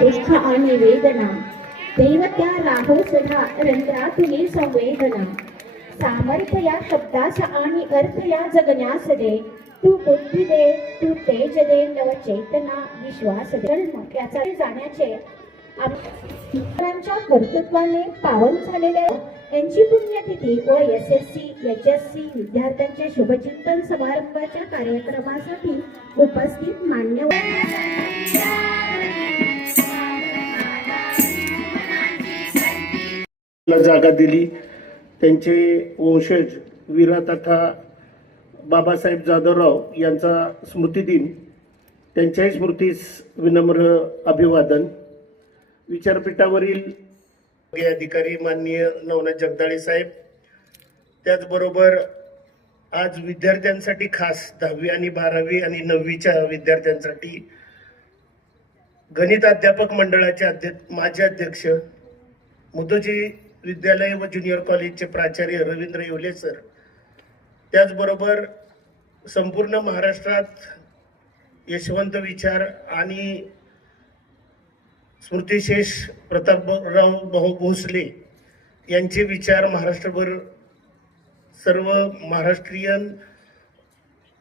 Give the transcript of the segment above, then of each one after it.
दुःख आणि वेदना दैवत्या राहो सुधा रंध्रातुनी संवेदना सामर्थ्य या शब्दाचा आणि अर्थ या जगण्यास दे तू बुद्धी दे तू तेज दे नव चैतना विश्वास दे याचा जाण्याचे आमच्या कर्तृत्वाने पावन झालेल्या यांची पुण्यतिथी व SSC HSC विद्यार्थ्यांच्या शुभचिंतन समारंभाच्या कार्यक्रमासाठी उपस्थित मान्यवर जागा दिली। त्यांचे वंशज वीरा तथा बाबासाहेब जाधवराव यांचा स्मृतिदिन, त्यांच्याही स्मृतीस विनम्र अभिवादन। विचारपीठावरील अधिकारी माननीय नवनाथ जगदाळे साहेब, त्याचबरोबर आज विद्यार्थ्यांसाठी खास 10वी आणि 12वी आणि 9वीच्या विद्यार्थ्यांसाठी गणित अध्यापक मंडळाचे माजी अध्यक्ष, मुदोजी विद्यालय व ज्युनियर कॉलेजचे प्राचार्य रवींद्र येवले सर, त्याचबरोबर संपूर्ण महाराष्ट्रात यशवंत विचार आणि स्मृतिशेष प्रतापराव भोसले यांचे विचार महाराष्ट्रभर सर्व महाराष्ट्रीयन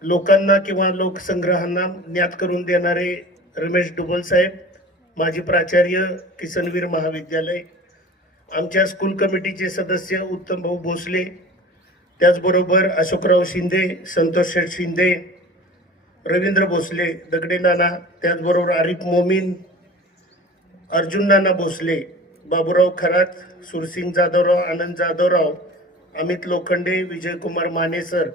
लोकांना किंवा लोकसंग्रहांना ज्ञात करून देणारे रमेश डुबल साहेब, माजी प्राचार्य किसनवीर महाविद्यालय, आमच्या स्कूल कमिटीचे सदस्य उत्तम भाऊ भोसले, त्याचबरोबर अशोकराव शिंदे, संतोष शिंदे, रवींद्र भोसले, दगडे नाना, त्याचबरोबर आरिफ मोमीन, अर्जुन नाना भोसले, बाबूराव खरात, सुरसिंग जाधवराव, आनंद जाधवराव, अमित लोखंडे, विजयकुमार माने सर,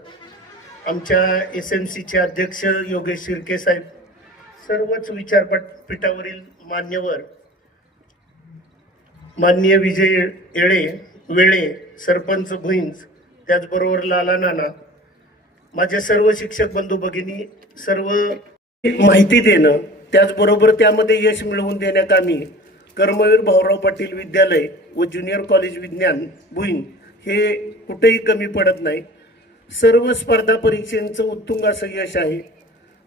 आमच्या SMCचे अध्यक्ष योगेश शिर्के साहेब, सर्वच विचारपीठावरील मान्यवर, माननीय विजय वेळे सरपंच भुईंज, त्याचबरोबर लाला नाना, माझे सर्व शिक्षक बंधू भगिनी, सर्व माहिती देणं त्याचबरोबर त्यामध्ये यश मिळवून देण्याकामी कर्मवीर भाऊराव पाटील विद्यालय व ज्युनियर कॉलेज विज्ञान भुईंज हे कुठेही कमी पडत नाही। सर्व स्पर्धा परीक्षांचं उत्तुंग असं यश आहे।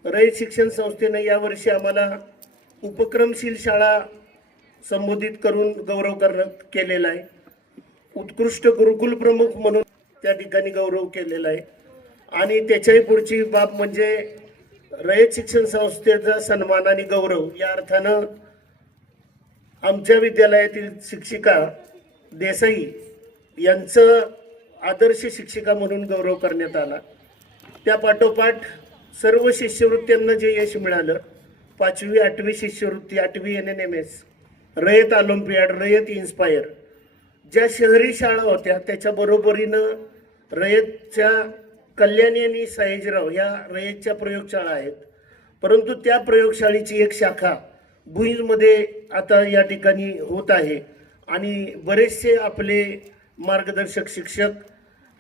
रयत शिक्षण संस्थेने यावर्षी आम्हाला उपक्रमशील शाळा संबोधित करून गौरव केलेला आहे। उत्कृष्ट गुरुकुल प्रमुख म्हणून त्या ठिकाणी गौरव केलेला आहे। आणि त्याच्याही पुढची बाब म्हणजे रयत शिक्षण संस्थेचा सन्मान आणि गौरव या अर्थानं आमच्या विद्यालयातील शिक्षिका देसाई यांचं आदर्श शिक्षिका म्हणून गौरव करण्यात आला। त्या पाठोपाठ सर्व शिष्यवृत्त्यांना जे यश मिळालं, 5वी 8वी शिष्यवृत्ती, 8वी NNMS, रयत ऑलिम्पियाड, रयत इन्स्पायर, ज्या शहरी शाळा होत्या त्याच्या बरोबरीनं रयतच्या कल्याणी आणि सयाजीराव या रयतच्या प्रयोगशाळा आहेत। परंतु त्या प्रयोगशाळेची एक शाखा भुईंजमध्ये आता या ठिकाणी होत आहे आणि बरेचसे आपले मार्गदर्शक शिक्षक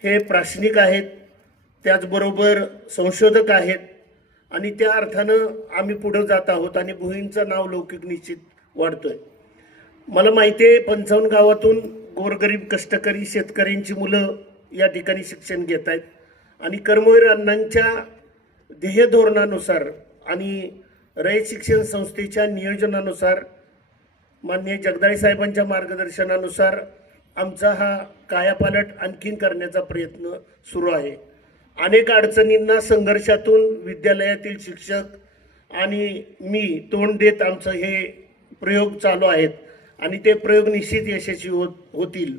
हे प्राशनिक आहेत, त्याचबरोबर संशोधक आहेत आणि त्या अर्थानं आम्ही पुढे जात आहोत आणि भुईंजचं नाव लौकिक निश्चित वाढतोय। मला माहिती आहे 55 गावातून गोरगरीब कष्टकरी शेतकऱ्यांची मुलं या ठिकाणी शिक्षण घेत आहेत आणि कर्मवीर अण्णांच्या ध्येय धोरणानुसार आणि रयत शिक्षण संस्थेच्या नियोजनानुसार माननीय जगदाळे साहेबांच्या मार्गदर्शनानुसार आमचा हा कायापालट आणखीन करण्याचा प्रयत्न सुरू आहे। अनेक अडचणींना संघर्षातून विद्यालयातील शिक्षक आणि मी तोंड देत आमचं हे प्रयोग चालू आहेत आणि ते प्रयोग निश्चित यशस्वी होतील।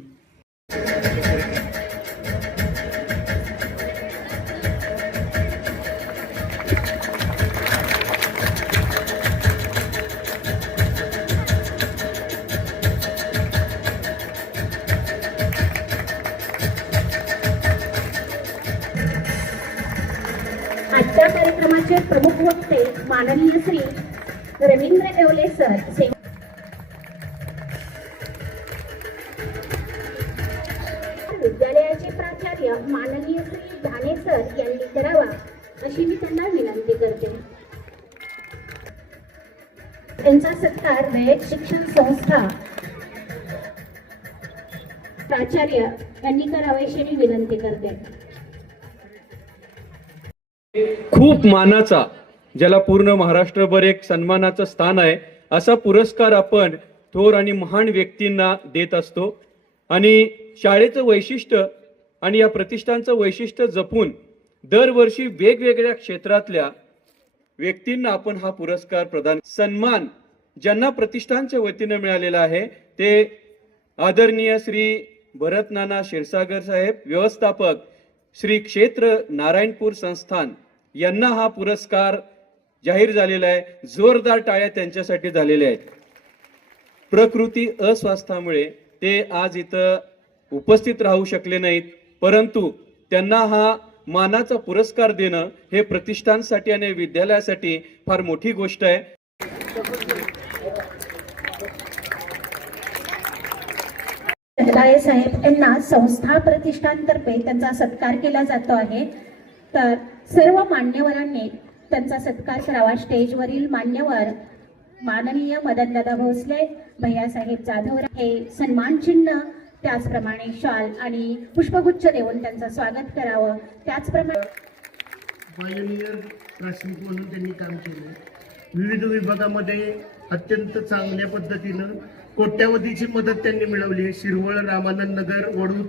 आजच्या कार्यक्रमाचे प्रमुख वक्ते माननीय श्री रवींद्र येवले सर, विद्यालयाचे प्राचार्य माननीय श्री धाने सर यांनी करावा अशी मी त्यांना विनंती करते। त्यांचा सत्कार रयत शिक्षण संस्था प्राचार्य यांनी करावेशी मी विनंती करते. खूप मानाचा, ज्याला पूर्ण महाराष्ट्रभर एक सन्मानाचं स्थान आहे, असा पुरस्कार आपण थोर आणि महान व्यक्तींना देत असतो. आणि शाळेचं वैशिष्ट्य आणि या प्रतिष्ठानचं वैशिष्ट्य जपून दरवर्षी वेगवेगळ्या क्षेत्रातल्या व्यक्तींना आपण हा पुरस्कार प्रदान सन्मान ज्यांना प्रतिष्ठानच्या वतीने मिळालेला आहे ते आदरणीय श्री भरत नाना क्षीरसागर साहेब, व्यवस्थापक श्री क्षेत्र नारायणपूर संस्थान, यांना हा पुरस्कार जाहीर झालेला आहे. जोरदार टाळ्या त्यांच्यासाठी झालेल्या आहेत. प्रकृती अस्वास्थ्यामुळे ते आज इथं उपस्थित राहू शकले नाहीत, परंतु त्यांना हा मानाचा पुरस्कार देणं हे प्रतिष्ठानसाठी आणि विद्यालयासाठी फार मोठी गोष्ट आहे. राय साहेब यांना संस्था प्रतिष्ठानतर्फे त्यांचा सत्कार केला जातो आहे. तर सर्व मान्यवरांनी त्यांचा सत्कार करावा. स्टेजवरील मान्यवर माननीय मदनदादा भोसले, भैयासाहेब जाधव हे सन्मान चिन्ह, त्याचप्रमाणे शाल आणि पुष्पगुच्छ देऊन त्यांचं स्वागत करावं. त्याचप्रमाणे पायोनियर प्राथमिक म्हणून त्यांनी काम केले. विविध विभागामध्ये अत्यंत चांगल्या पद्धतीनं कोट्यावधीची मदत त्यांनी मिळवली. शिरवळ, रामानंद नगर, वडूज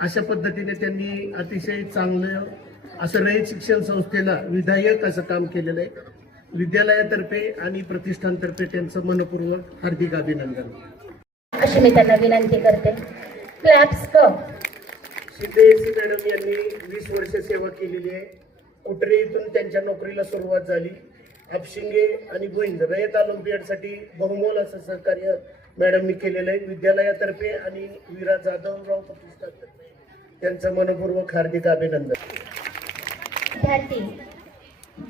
अशा पद्धतीने त्यांनी अतिशय चांगलं असं रयत शिक्षण संस्थेला विधायक असं काम केलेलं आहे. विद्यालयातर्फे आणि प्रतिष्ठानतर्फे त्यांचं मनपूर्वक हार्दिक अभिनंदन अशी मी त्यांना विनंती करते. क्लॅप्स क शिंदे मॅडम यांनी 20 वर्ष सेवा केलेली आहे. कुटरे इथून त्यांच्या नोकरीला सुरुवात झाली. आपशिंगे आणि गोविंद रयत ऑलिम्पियाडसाठी बहुमोल असं सहकार्य मॅडमनी केलेलं आहे. विद्यालयातर्फे आणि वीरा जाधवराव प्रतिष्ठानतर्फे त्यांचं मनपूर्वक हार्दिक अभिनंदन. विद्यार्थी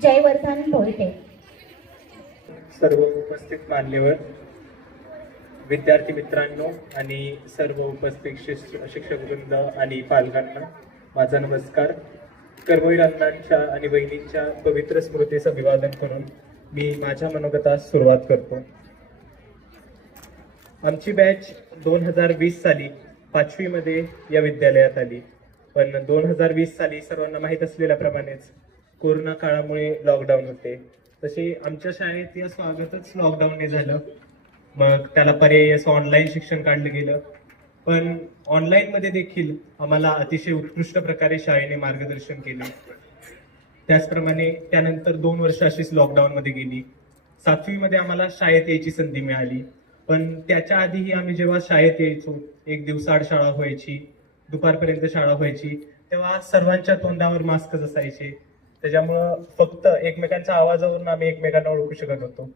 जयवर्धन भोईटे. सर्व उपस्थित मान्यवर, विद्यार्थी मित्रांनो आणि सर्व उपस्थित शिक्षकवृंद आणि पालकांना माझा नमस्कार. कर्मवीर अण्णांच्या आणि बहिणींच्या पवित्र स्मृतीचं अभिवादन करून मी माझ्या मनोगतास सुरुवात करतो. आमची बॅच 2020 साली 5वी मध्ये या विद्यालयात आली, पण 2020 साली सर्वांना माहीत असलेल्याप्रमाणेच कोरोना काळामुळे लॉकडाऊन होते. तसे आमच्या शाळेत या स्वागतच लॉकडाऊनने झालं. मग त्याला पर्यायी असं ऑनलाईन शिक्षण काढलं गेलं. पण ऑनलाईनमध्ये देखील आम्हाला अतिशय उत्कृष्ट प्रकारे शाळेने मार्गदर्शन केले. त्याचप्रमाणे त्यानंतर 2 वर्ष अशीच लॉकडाऊनमध्ये गेली. 7वी मध्ये आम्हाला शाळेत यायची संधी मिळाली. पण त्याच्या आधीही आम्ही जेव्हा शाळेत यायचो, एक दिवसाआड शाळा व्हायची, दुपारपर्यंत शाळा व्हायची, तेव्हा सर्वांच्या तोंडावर मास्कच असायचे. त्याच्यामुळं फक्त एकमेकांच्या आवाजावरून आम्ही एकमेकांना ओळखू शकत होतो.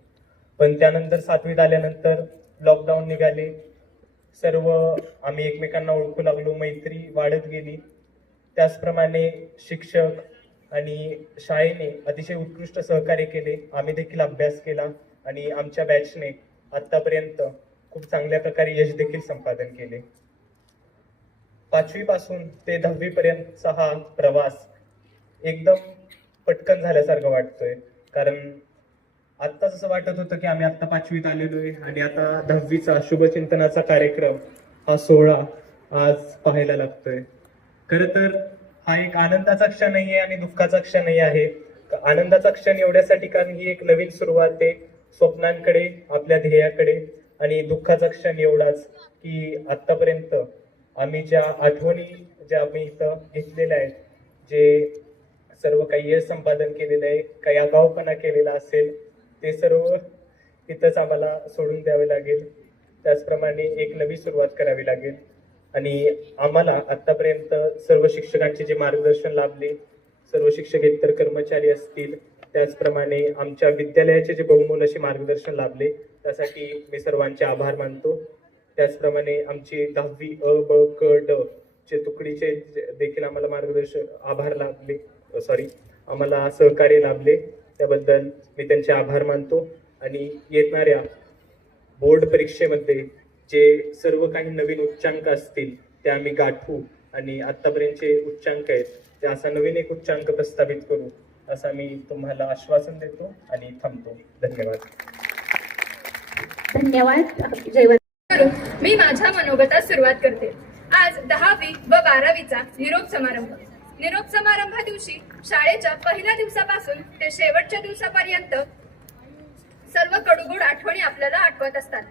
पण त्यानंतर 7वीत आल्यानंतर लॉकडाऊन निघाले, सर्व आम्ही एकमेकांना ओळखू लागलो, मैत्री वाढत गेली. त्याचप्रमाणे शिक्षक आणि शाळेने अतिशय उत्कृष्ट सहकार्य केले. आम्ही देखील अभ्यास केला आणि आमच्या बॅचने आतापर्यंत खूप चांगल्या प्रकारे यश देखील संपादन केले. 5वी पासून ते 10वी पर्यंतचा हा प्रवास एकदम पटकन झाल्यासारखं वाटतोय. कारण आत्ताच असं वाटत होतं की आम्ही आता 5वीत आलेलो आहे आणि आता 10वीचा शुभचिंतनाचा कार्यक्रम, हा सोहळा आज पाहायला लागतोय. खरं तर हा एक आनंदाचा क्षणही आहे आणि दुःखाचा क्षणही आहे. आनंदाचा क्षण एवढ्यासाठी कारण ही एक नवीन सुरुवात आहे स्वप्नांकडे, आपल्या ध्येयाकडे. आणि दुःखाचा क्षण एवढाच की आतापर्यंत आम्ही ज्या आठवणी ज्या आम्ही इथं घेतलेल्या आहेत, जे सर्व काही यश संपादन केलेलं आहे, काही आगाऊपणा केलेला असेल, ते सर्व इथंच आम्हाला सोडून द्यावे लागेल. त्याचप्रमाणे एक नवी सुरुवात करावी लागेल. आणि आम्हाला आतापर्यंत सर्व शिक्षकांचे जे मार्गदर्शन लाभले, सर्व शिक्षकेतर कर्मचारी असतील, त्याचप्रमाणे आमच्या विद्यालयाचे जे बहुमोल असे मार्गदर्शन लाभले, त्यासाठी मी सर्वांचे आभार मानतो. त्याचप्रमाणे आमची 10वी अ ब क ड चे तुकडीचे देखील आम्हाला मार्गदर्शन आम्हाला सहकार्य लाभले, त्याबद्दल मी त्यांचे आभार मानतो. आणि येणाऱ्या बोर्ड परीक्षेमध्ये जे सर्व काही नवीन उच्चांक असतील ते आम्ही गाठू आणि आतापर्यंतचे उच्चांक आहेत ते असा नवीन एक उच्चांक प्रस्थापित करू, असं मी तुम्हाला आश्वासन देतो आणि थांबतो. धन्यवाद. धन्यवाद. जयवंत. करून मी माझ्या मनोगतात सुरुवात करते. आज 10वी व 12वीचा निरोप समारंभा दिवशी शाळेच्या पहिल्या दिवसापासून ते शेवटच्या दिवसापर्यंत सर्व कडूगोड आठवणी आपल्याला आठवत असतात.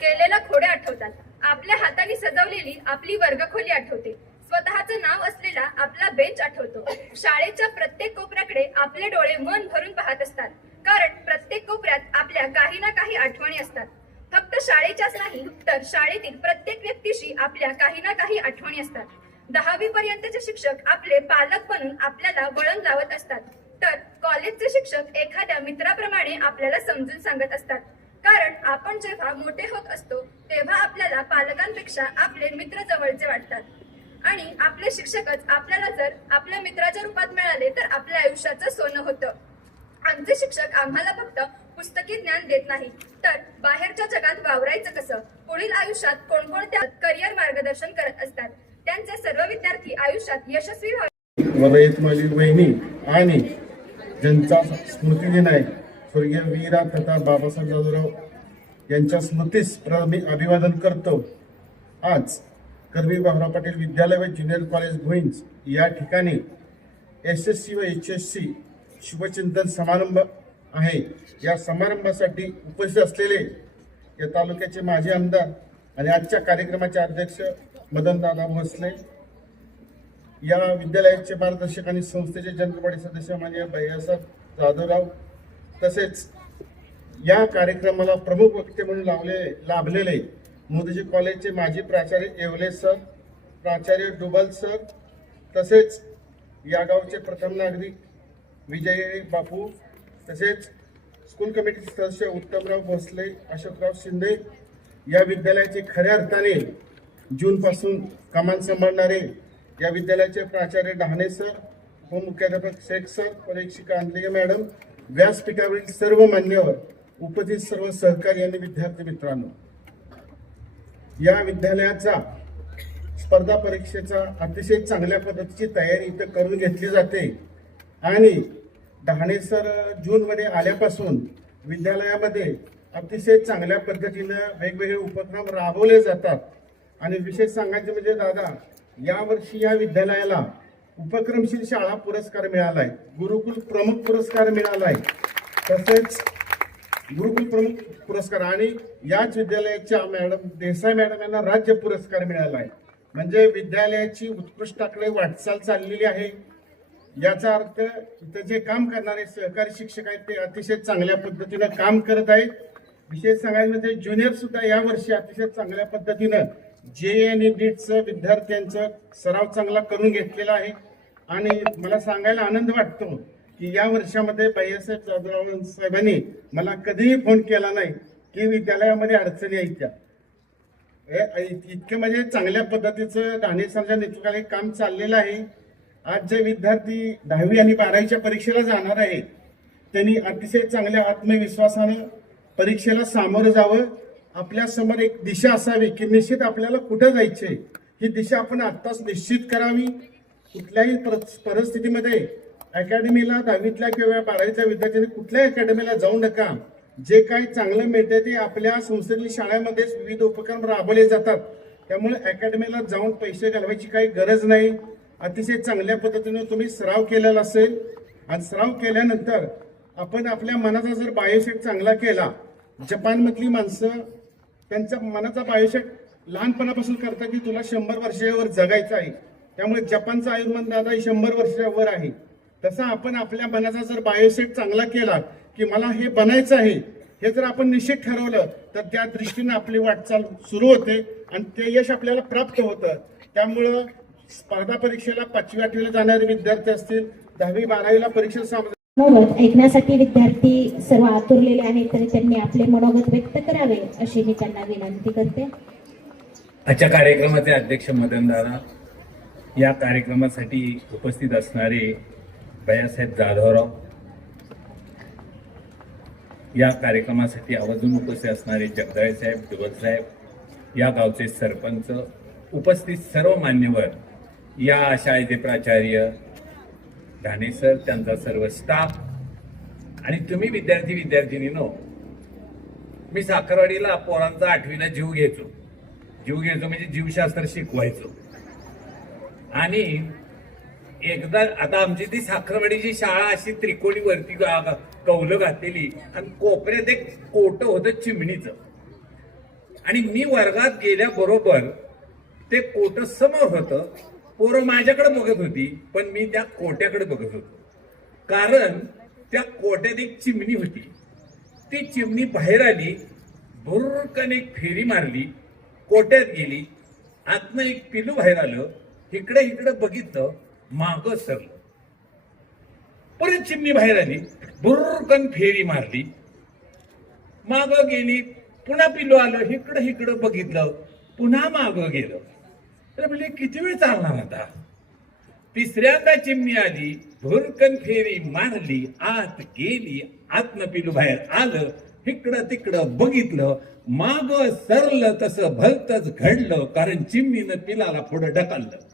केलेल्या खोड्या आठवतात. आपल्या हाताने सजवलेली आपली वर्गखोली आठवते. स्वतःचं नाव असलेला आपला बेंच आठवतो. शाळेच्या प्रत्येक कोपऱ्याकडे आपले डोळे मन भरून पाहत असतात, कारण प्रत्येक कोपऱ्यात आपल्या काही ना काही आठवणी असतात. फक्त शाळेच्याच नाही, तर शाळेतील प्रत्येक व्यक्तीशी आपल्या काही ना काही आठवणी असतात. 10वी पर्यंतचे शिक्षक आपले पालक बनून आपल्याला वळण लावत असतात, तर कॉलेजचे शिक्षक एखाद्या मित्राप्रमाणे आपल्याला समजून सांगत असतात. कारण आपण जेव्हा मोठे होत असतो तेव्हा आपल्याला पालकांपेक्षा आपले मित्र जवळचे वाटतात, आणि आपले शिक्षकच आपल्याला जर आपल्या मित्राच्या रूपात मिळाले तर आपल्या आयुष्याचं सोनं होतं. आमचे शिक्षक आम्हाला फक्त पुस्तकी ज्ञान देत नाही, तर बाहेरच्या जगात वावरायचं कसं, पुढील आयुष्यात कोणकोणत्या करिअर मार्गदर्शन करत असतात. त्यांचे सर्व विद्यार्थी आयुष्यात यशस्वी वरयत माझी वहिनी आणि ज्यांचा स्मृतिदिन आहे स्वर्गीय वीरा तथा बाबासाहेब जाधवराव यांच्या स्मृतीस मी अभिवादन करतो. आज कर्वी बाबुराव पाटील विद्यालय व ज्युनियर कॉलेज भुईंज या ठिकाणी SSC व HSC शुभचिंतन समारंभ आहे. या समारंभासाठी उपस्थित असलेले या तालुक्याचे माजी आमदार आणि आजच्या कार्यक्रमाचे अध्यक्ष मदनदादा भोसले, या विद्यालयाचे मार्गदर्शक आणि संस्थेचे जनकवाडी सदस्य माननीय भैयासाहेब जाधवराव, तसेच या कार्यक्रमाला प्रमुख वक्ते म्हणून लाभलेले मोदीजी कॉलेजचे माजी प्राचार्य येवले सर, प्राचार्य डुबल सर, तसेच या गावचे प्रथम नागरिक विजय बापू, तसेच स्कूल कमिटी सदस्य उत्तमराव भोसले, अशोकराव शिंदे, या विद्यालयाचे खऱ्या अर्थाने जूनपासून कमान सांभाळणारे या विद्यालयाचे प्राचार्य डहाणे सर, उपमुख्याध्यापक शेख सर, परीक्षिका अंधलिगे मॅडम, व्यासपीठावरील सर्व मान्यवर, उपस्थित सर्व सहकारी आणि विद्यार्थी मित्रांनो, या विद्यालयाचा स्पर्धा परीक्षेचा अतिशय चांगल्या पद्धतीची तयारी इथं करून घेतली जाते. आणि डहाणे सर जूनमध्ये आल्यापासून विद्यालयामध्ये अतिशय चांगल्या पद्धतीनं वेगवेगळे उपक्रम राबवले जातात. आणि विशेष सांगायचे म्हणजे दादा, यावर्षी या विद्यालयाला उपक्रमशील शाळा पुरस्कार मिळाला आहे, गुरुकुल प्रमुख पुरस्कार मिळाला आहे, तसेच गुरुकुल प्रमुख पुरस्कार, आणि याच विद्यालयाच्या मॅडम देसाई मॅडम यांना राज्य पुरस्कार मिळाला आहे. म्हणजे विद्यालयाची उत्कृष्टाकडे वाटचाल चाललेली आहे. याचा अर्थ इथं जे काम करणारे सहकारी शिक्षक आहेत ते अतिशय चांगल्या पद्धतीनं काम करत आहेत. विशेष सांगायचं म्हणजे ज्युनियर सुद्धा यावर्षी अतिशय चांगल्या पद्धतीनं JEE आणि NEETचं विद्यार्थ्यांचा सराव चांगला करून घेतलेला आहे. आणि मला सांगायला आनंद वाटतो की या वर्षामध्ये भैयासाहेब जाधवराव साहेबांनी मला कधीही फोन केला नाही की विद्यालयामध्ये अडचणी यायच्या. इतकं म्हणजे चांगल्या पद्धतीचं डहाणे सरच्या नेतृत्वाखाली काम चाललेलं आहे. आज जे विद्यार्थी 10वी आणि 12वीच्या परीक्षेला जाणार आहेत त्यांनी अतिशय चांगल्या आत्मविश्वासानं परीक्षेला सामोरं जावं. आपल्या समोर एक दिशा असावी की निश्चित आपल्याला कुठं जायचे, ही दिशा आपण आत्ताच निश्चित करावी. कुठल्याही परिस्थितीमध्ये अकॅडमीला 10वीतल्या किंवा 12वीतल्या विद्यार्थ्यांनी कुठल्याही अकॅडमीला जाऊ नका. जे काही चांगलं मिळते ते आपल्या संस्थेतील शाळेमध्येच विविध उपक्रम राबवले जातात. त्यामुळे अकॅडमीला जाऊन पैसे घालवायची काही गरज नाही. अतिशय चांगल्या पद्धतीने तुम्ही सराव केलेला असेल आणि सराव केल्यानंतर आपण आपल्या मनाचा जर बायोसेट चांगला केला, जपानमधली माणसं त्यांच्या मनाचा बायोसेट लहानपणापासून करतात की तुला 100 वर्षावर जगायचं आहे, त्यामुळे जपानचा आयुर्मान दादा 100 वर्षावर आहे. तसं आपण आपल्या मनाचा जर बायोसेट चांगला केला की मला हे बनायचं आहे, हे जर आपण निश्चित ठरवलं तर त्या दृष्टीने आपली वाटचाल सुरू होते आणि ते यश आपल्याला प्राप्त होतं. त्यामुळं स्पर्धा परीक्षेला 5वी 8वीला जाणारे विद्यार्थी असतील, 10वी 12वीला परीक्षा मनोगत ऐकण्यासाठी विद्यार्थी सर्व आतुरलेले आहेत, तरी त्यांनी आपले मनोगत व्यक्त करावे अशी मी त्यांना विनंती करते. आजच्या कार्यक्रमाचे अध्यक्ष मदनदादा, या कार्यक्रमासाठी उपस्थित असणारे भैयासाहेब जाधवराव, या कार्यक्रमासाठी आवर्जून उपस्थित असणारे जगदाळे साहेब, डुबल साहेब, या गावचे सरपंच, उपस्थित सर्व मान्यवर, या शाळेचे प्राचार्य ढाणे सर, त्यांचा सर्व स्टाफ आणि तुम्ही विद्यार्थी विद्यार्थिनींनो, मी साखरवाडीला पोरांचा 8वीला जीव घ्यायचो म्हणजे जीवशास्त्र शिकवायचो. आणि एकदा आता आमची ती साखरवाडीची शाळा अशी त्रिकोणी वरती कौलं घातलेली आणि कोपऱ्यात एक कोट होतं चिमणीचं. आणि मी वर्गात गेल्याबरोबर ते कोट समोर होतं. पोरं माझ्याकडे बघत होती पण मी त्या कोट्याकडे बघत होतो. कारण त्या कोट्यात एक चिमणी होती. ती चिमणी बाहेर आली, भुरकन एक फेरी मारली, कोट्यात गेली, आतनं एक पिलू बाहेर आलं, इकडे बघितलं, मागं सरलं. परत चिमणी बाहेर आली, भुरकन फेरी मारली, मागं गेली, पुन्हा पिलू आलं, इकडे बघितलं, पुन्हा मागं गेलं. तर म्हणजे किती वेळ चालणार आता. तिसऱ्यांदा चिमणी आली, भुरकन फेरी मारली, आत गेली, आतनं पिलू बाहेर आलं, इकडं बघितलं, माग सरलं, तसं भलतच घडलं. कारण चिमणीनं पिलाला पुढं ढकललं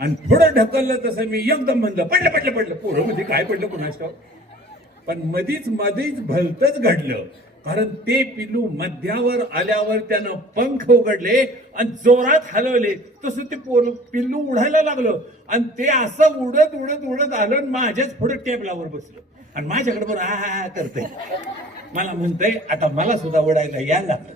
आणि पुढं ढकललं तसं मी एकदम म्हणलं पडलं. पोरं मध्ये काय पडलं कुणाच ठाऊक. पण मधीच भलतच घडलं. कारण ते पिल्लू मध्यावर आल्यावर त्यानं पंख उघडले आणि जोरात हलवले. तसं ते पिल्लू उडायला लागलं आणि ते असं उडत आलं आणि माझ्याच पुढे टेबलावर बसलं आणि माझ्याकडे बरं हा करतंय. मला म्हणतंय आता मला सुद्धा उडायला यायला लागलं.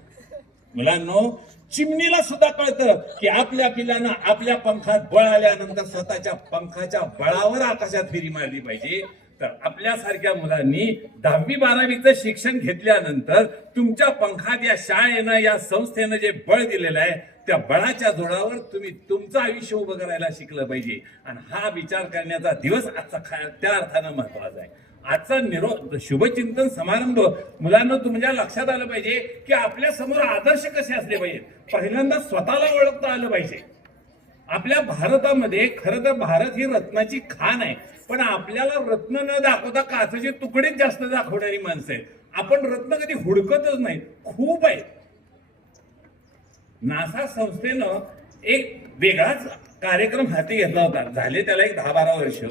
मुलांनो, चिमणीला सुद्धा कळतं की आपल्या पिलानं आपल्या पंखात बळ आल्यानंतर स्वतःच्या पंखाच्या बळावर आकाशात फेरी मारली पाहिजे. तर आपल्यासारख्या मुलांनी 10वी-12वीचं शिक्षण घेतल्यानंतर तुमच्या पंखात या शाळेनं या संस्थेनं जे बळ दिलेलं आहे त्या बळाच्या जोरावर तुम्ही तुमचं आयुष्य उभं करायला शिकलं पाहिजे. आणि हा विचार करण्याचा दिवस आजचा त्या अर्थानं महत्वाचा आहे. आजचा शुभचिंतन समारंभ मुलांना तुमच्या लक्षात आलं पाहिजे की आपल्या समोर आदर्श कसे असले पाहिजे. पहिल्यांदा स्वतःला ओळखता आलं पाहिजे. आपल्या भारतामध्ये खरं तर भारत ही रत्नाची खाण आहे, पण आपल्याला रत्न न दाखवता काचेचे तुकडेच जास्त दाखवणारी माणसं आहेत. आपण रत्न कधी हुडकतच नाही, खूप आहे. नासा संस्थेनं एक वेगळाच कार्यक्रम हाती घेतला होता. झाले त्याला एक 10-12 वर्ष.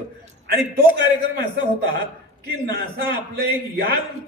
आणि तो कार्यक्रम असा होता की नासा आपलं एक यान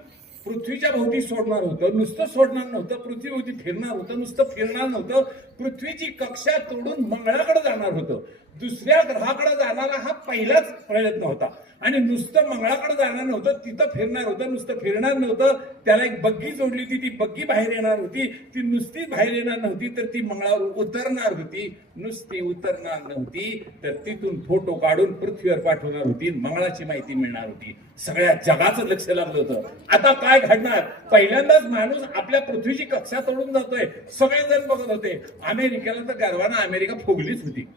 पृथ्वीच्या भोवती सोडणार होतं. नुसतं सोडणार नव्हतं, पृथ्वीभोवती फिरणार होतं. नुसतं फिरणार नव्हतं, पृथ्वीची कक्षा तोडून मंगळाकडे जाणार होतं. दुसऱ्या ग्रहाकडे जाणारा हा पहिलाच प्रयत्न होता. आणि नुसतं मंगळाकडे जाणार नव्हतं, तिथं फिरणार होतं. नुसतं फिरणार नव्हतं, त्याला एक बग्गी जोडली होती. ती बग्गी बाहेर येणार होती. ती नुसती बाहेर येणार नव्हती, तर ती मंगळावर उतरणार होती. नुसती उतरणार नव्हती, तर तिथून फोटो काढून पृथ्वीवर पाठवणार होती. मंगळाची माहिती मिळणार होती. सगळ्या जगाचं लक्ष लागलं होतं. आता काय घडणार? पहिल्यांदाच माणूस आपल्या पृथ्वीची कक्षा तोडून जातोय. सगळेजण बघत होते. अमेरिकेला तर गर्वानं अमेरिका फुगलीच होती.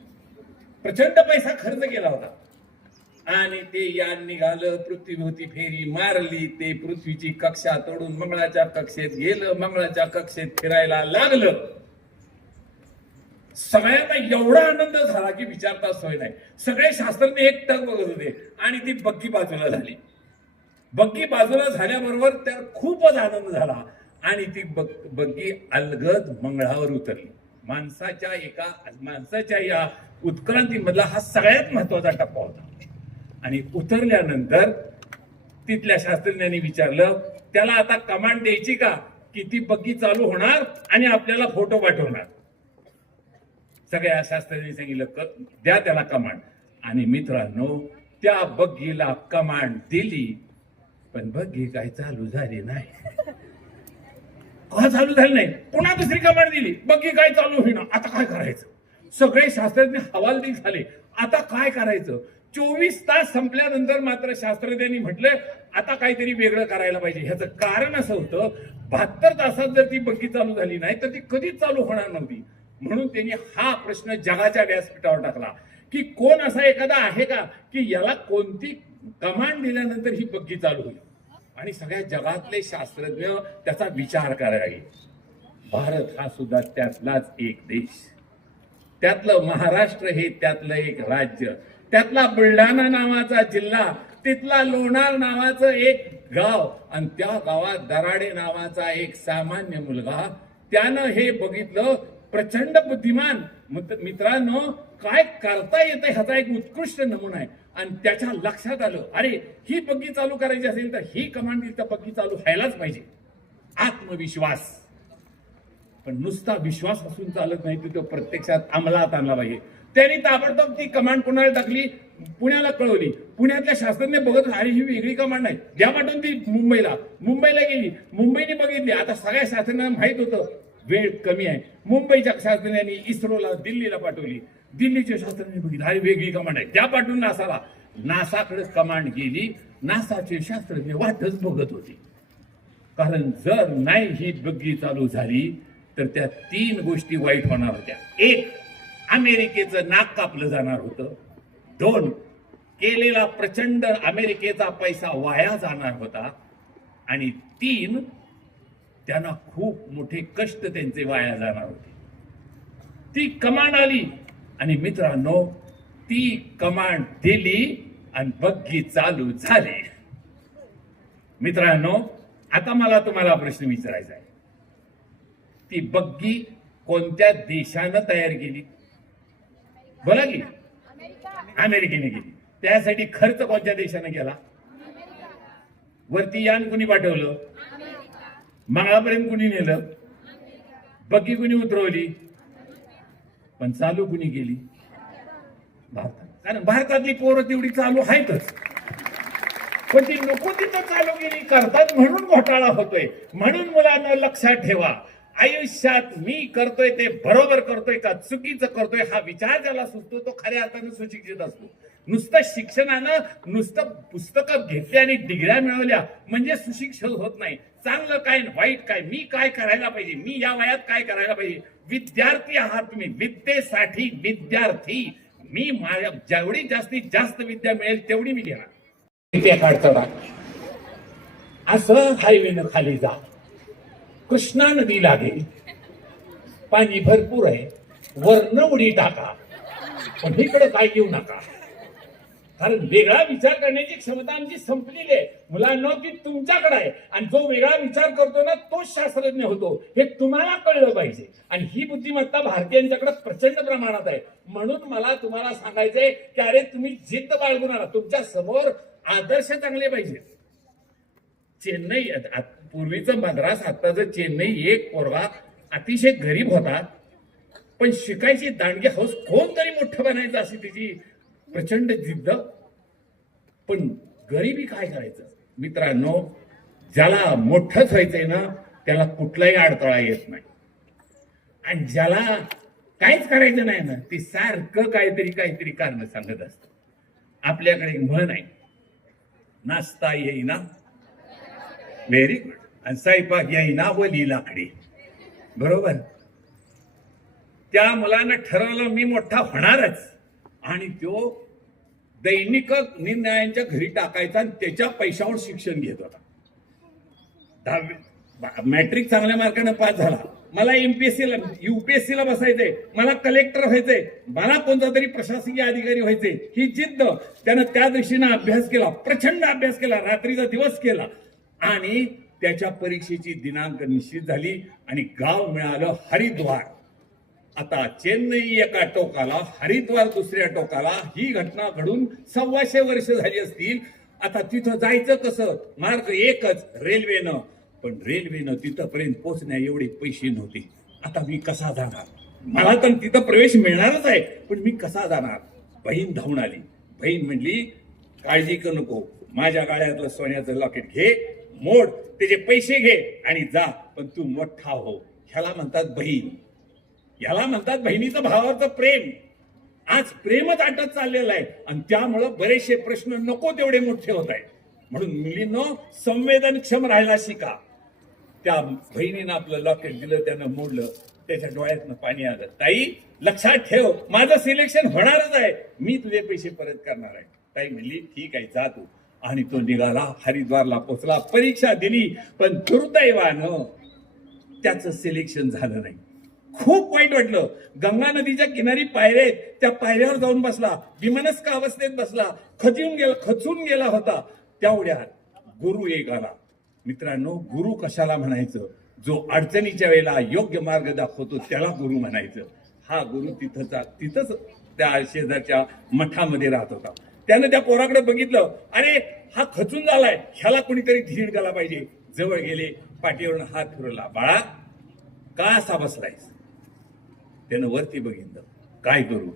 प्रचंड पैसा खर्च केला होता. आणि ते यान निघालं, पृथ्वीभोवती फेरी मारली, ते पृथ्वीची कक्षा तोडून मंगळाच्या कक्षेत गेलं. मंगळाच्या कक्षेत फिरायला लागलं. सगळ्यांना एवढा आनंद झाला की विचारता सोय नाही. सगळे शास्त्रज्ञ एक टक बघत होते आणि ती बग्गी बाजूला झाली. बग्गी बाजूला झाल्याबरोबर त्याला खूपच आनंद झाला आणि ती बग्गी अलगद मंगळावर उतरली. माणसाच्या या उत्क्रांतीमधला हा सगळ्यात महत्वाचा टप्पा होता. आणि उतरल्यानंतर तिथल्या शास्त्रज्ञांनी विचारलं, त्याला आता कमांड द्यायची का की ती बग्गी चालू होणार आणि आपल्याला फोटो पाठवणार? सगळ्या शास्त्रज्ञांनी सांगितलं द्या त्याला कमांड. आणि मित्रांनो, त्या बग्गीला कमांड दिली, पण बग्गी काय चालू झाली नाही. का चालू झाली नाही? पुन्हा दुसरी कमांड दिली, बग्गी काय चालू होईना. आता काय करायचं? सगळे शास्त्रज्ञ हवालदिल झाले. आता काय करायचं? 24 तास संपल्यानंतर मात्र शास्त्रज्ञांनी म्हटलं आता काहीतरी वेगळं करायला पाहिजे. ह्याचं कारण असं होतं, 72 तासात जर ती बग्गी चालू झाली नाही तर ती कधीच चालू होणार नव्हती. म्हणून त्यांनी हा प्रश्न जगाच्या व्यासपीठावर टाकला की कोण असा एखादा आहे का की याला कोणती कमांड दिल्यानंतर ही बग्गी चालू होईल. आणि सगळ्या जगातले शास्त्रज्ञ त्याचा विचार करायला. भारत हा सुद्धा त्यातलाच एक देश. त्यातलं महाराष्ट्र हे त्यातलं एक राज्य. त्यातला बुलढाणा नावाचा जिल्हा, तिथला लोणार नावाचं एक गाव आणि त्या गावात दराडे नावाचा एक सामान्य मुलगा. त्यानं हे बघितलं, प्रचंड बुद्धिमान. मित्रांनो, काय करता येतं ह्याचा एक उत्कृष्ट नमुना आहे. आणि त्याच्या लक्षात आलं, अरे ही बग्गी चालू करायची असेल तर ही कमांड दिली तर बग्गी चालू व्हायलाच पाहिजे. आत्मविश्वास. पण नुसता विश्वास असून चालत नाही, तो प्रत्यक्षात अंमलात आणला पाहिजे. त्यांनी ताबडतोब ती कमांड कोणाला टाकली, पुण्याला कळवली. पुण्यातल्या शास्त्रज्ञ बघत अरे ही वेगळी कमांड नाही, द्या पाठवून ती मुंबईला गेली. मुंबईने बघितली. आता सगळ्या शास्त्रज्ञांना माहित होतं वेळ कमी आहे. मुंबईच्या शास्त्रज्ञांनी इस्रोला दिल्लीला पाठवली. दिल्लीच्या शास्त्रज्ञांनी बघितलं अरे वेगळी कमांड आहे, द्या पाठवून नासाला. नासाकडे कमांड गेली. नासाचे शास्त्रज्ञ वाटच बघत होते, कारण जर नाही ही बग्गी चालू झाली तर त्या 3 गोष्टी वाईट होणार होत्या. 1, अमेरिकेचं नाक कापलं जाणार होतं. 2, केलेला प्रचंड अमेरिकेचा पैसा वाया जाणार होता. आणि 3, त्यांना खूप मोठे कष्ट त्यांचे वाया जाणार होते. ती कमांड आली आणि मित्रांनो ती कमांड दिली आणि बग्गी चालू झाली. मित्रांनो आता मला तुम्हाला प्रश्न विचारायचा आहे, ती बग्गी कोणत्या देशानं तयार केली? बोला की. अमेरिकेने केली. त्यासाठी खर्च कोणत्या देशाने केला? वरती यान कुणी पाठवलं? मंगळापर्यंत कुणी नेलं? बग्गी कुणी उतरवली? पण चालू कुणी केली? भारतात. कारण भारतातली पोरं तेवढी चालू आहेतच, पण ती नको तिथं चालू केली करतात म्हणून घोटाळा होतोय. म्हणून मुलांना लक्षात ठेवा, आयुष्यात मी करतोय ते बरोबर करतोय का चुकीचं करतोय हा विचार ज्याला सुचतो तो खऱ्या अर्थानं सुशिक्षित असतो. नुसतं शिक्षणानं नुसतं पुस्तकं घेतली आणि डिग्र्या मिळवल्या म्हणजे सुशिक्षित होत नाही. चांगलं काय वाईट काय, मी काय करायला पाहिजे, मी या वयात काय करायला पाहिजे. विद्यार्थी आहात तुम्ही, विद्येसाठी विद्यार्थी. मी माझ्या जेवढी जास्तीत जास्त विद्या मिळेल तेवढी मी घेणार. असं हायवेनं खाली जा, कृष्णा नदी लागेल, पाणी भरपूर आहे, वरनं उडी टाका, पण इकडे काय घेऊ नका. कारण वेगळा विचार करण्याची क्षमता आमची संपलेली आहे. मुलांना ती तुमच्याकडे आहे आणि जो वेगळा विचार करतो ना तोच शास्त्रज्ञ होतो हे तुम्हाला कळलं पाहिजे. आणि ही बुद्धिमत्ता भारतीयांच्याकडे प्रचंड प्रमाणात आहे. म्हणून मला तुम्हाला सांगायचंय की अरे तुम्ही जिद्द बाळगून आला, तुमच्या समोर आदर्श चांगले पाहिजेत. चेन्नई पूर्वीचं मद्रास, आत्ताचं चेन्नई, एक पोरगा अतिशय गरीब होता पण शिकायची दांडगी हौस, कोणतरी मोठं बनायचं अशी त्याची प्रचंड जिद्द. पण गरिबी काय करायचं मित्रांनो, ज्याला मोठंच व्हायचंय ना त्याला कुठलाही अडथळा येत नाही. आणि ज्याला काहीच करायचं नाही ना ते सारखं काहीतरी कारण सांगत असतं. आपल्याकडे एक म्हण आहे, नाचता येईना, व्हेरी गुड, आणि स्वयंपाक येईना वली लाकडी. बरोबर. त्या मुलानं ठरवलं मी मोठा होणारच आणि तो दैनिक निर्णयांच्या घरी टाकायचा आणि त्याच्या पैशावर शिक्षण घेत होता. 10वी मॅट्रिक चांगल्या मार्काने पास झाला. मला एमपीएससीला युपीएससीला बसायचंय, मला कलेक्टर व्हायचंय, मला कोणता तरी प्रशासकीय अधिकारी व्हायचंय, ही जिद्द त्यानं त्या दृष्टीनं अभ्यास केला, प्रचंड अभ्यास केला, रात्रीचा दिवस केला. आणि त्याच्या परीक्षेची दिनांक निश्चित झाली आणि गाव मिळालं हरिद्वार. आता चेन्नई एका टोकाला, हरिद्वार दुसऱ्या टोकाला. ही घटना घडून 125 वर्ष झाली असतील. आता तिथं जायचं कसं? मार्ग एकच, रेल्वेनं. पण रेल्वेनं तिथंपर्यंत पोहोचण्या एवढे पैसे नव्हते. आता मी कसा जाणार? मला तर तिथं प्रवेश मिळणारच आहे पण मी कसा जाणार? बहीण धावून आली. बहीण म्हणली काळजी करू नको, माझ्या गाड्यातलं सोन्याचं लॉकेट घे, मोड, त्याचे पैसे घे आणि जा, पण तू मोठा हो. ह्याला म्हणतात बहीण, याला म्हणतात बहिणीचं भावाचं प्रेम. आज प्रेमच आटत चाललेलं आहे आणि त्यामुळं बरेचसे प्रश्न नको तेवढे मोठे होत आहेत. म्हणून मुलींनो संवेदनक्षम राहायला शिका. त्या बहिणीनं आपलं लॉकेट दिलं, त्यानं मोडलं, त्याच्या डोळ्यातनं पाणी आलं. ताई लक्षात ठेव, माझं सिलेक्शन होणारच आहे, मी तुझे पैसे परत करणार आहे. ताई म्हणली ठीक आहे जा तू. आणि तो निघाला, हरिद्वारला पोहोचला, परीक्षा दिली, पण दुर्दैवानं त्याचं सिलेक्शन झालं नाही. खूप वाईट वाटलं. गंगा नदीच्या किनारी पायऱ्या आहेत, त्या पायऱ्यावर जाऊन बसला, विमनस्क अवस्थेत बसला, खचून गेला होता. तेवढ्यात गुरु एक आला. मित्रांनो गुरु कशाला म्हणायचं? जो अडचणीच्या वेळेला योग्य मार्ग दाखवतो त्याला गुरु म्हणायचं. हा गुरु तिथंच त्या शेजारच्या मठामध्ये राहत होता. त्यानं त्या पोराकडे बघितलं, अरे हा खचून झालाय, ह्याला कोणीतरी धीर द्यायला पाहिजे. जवळ गेले, पाठीवरून हात फिरवला. बाळा, का असा बसलायस? त्यानं वरती बघितलं. काय करू?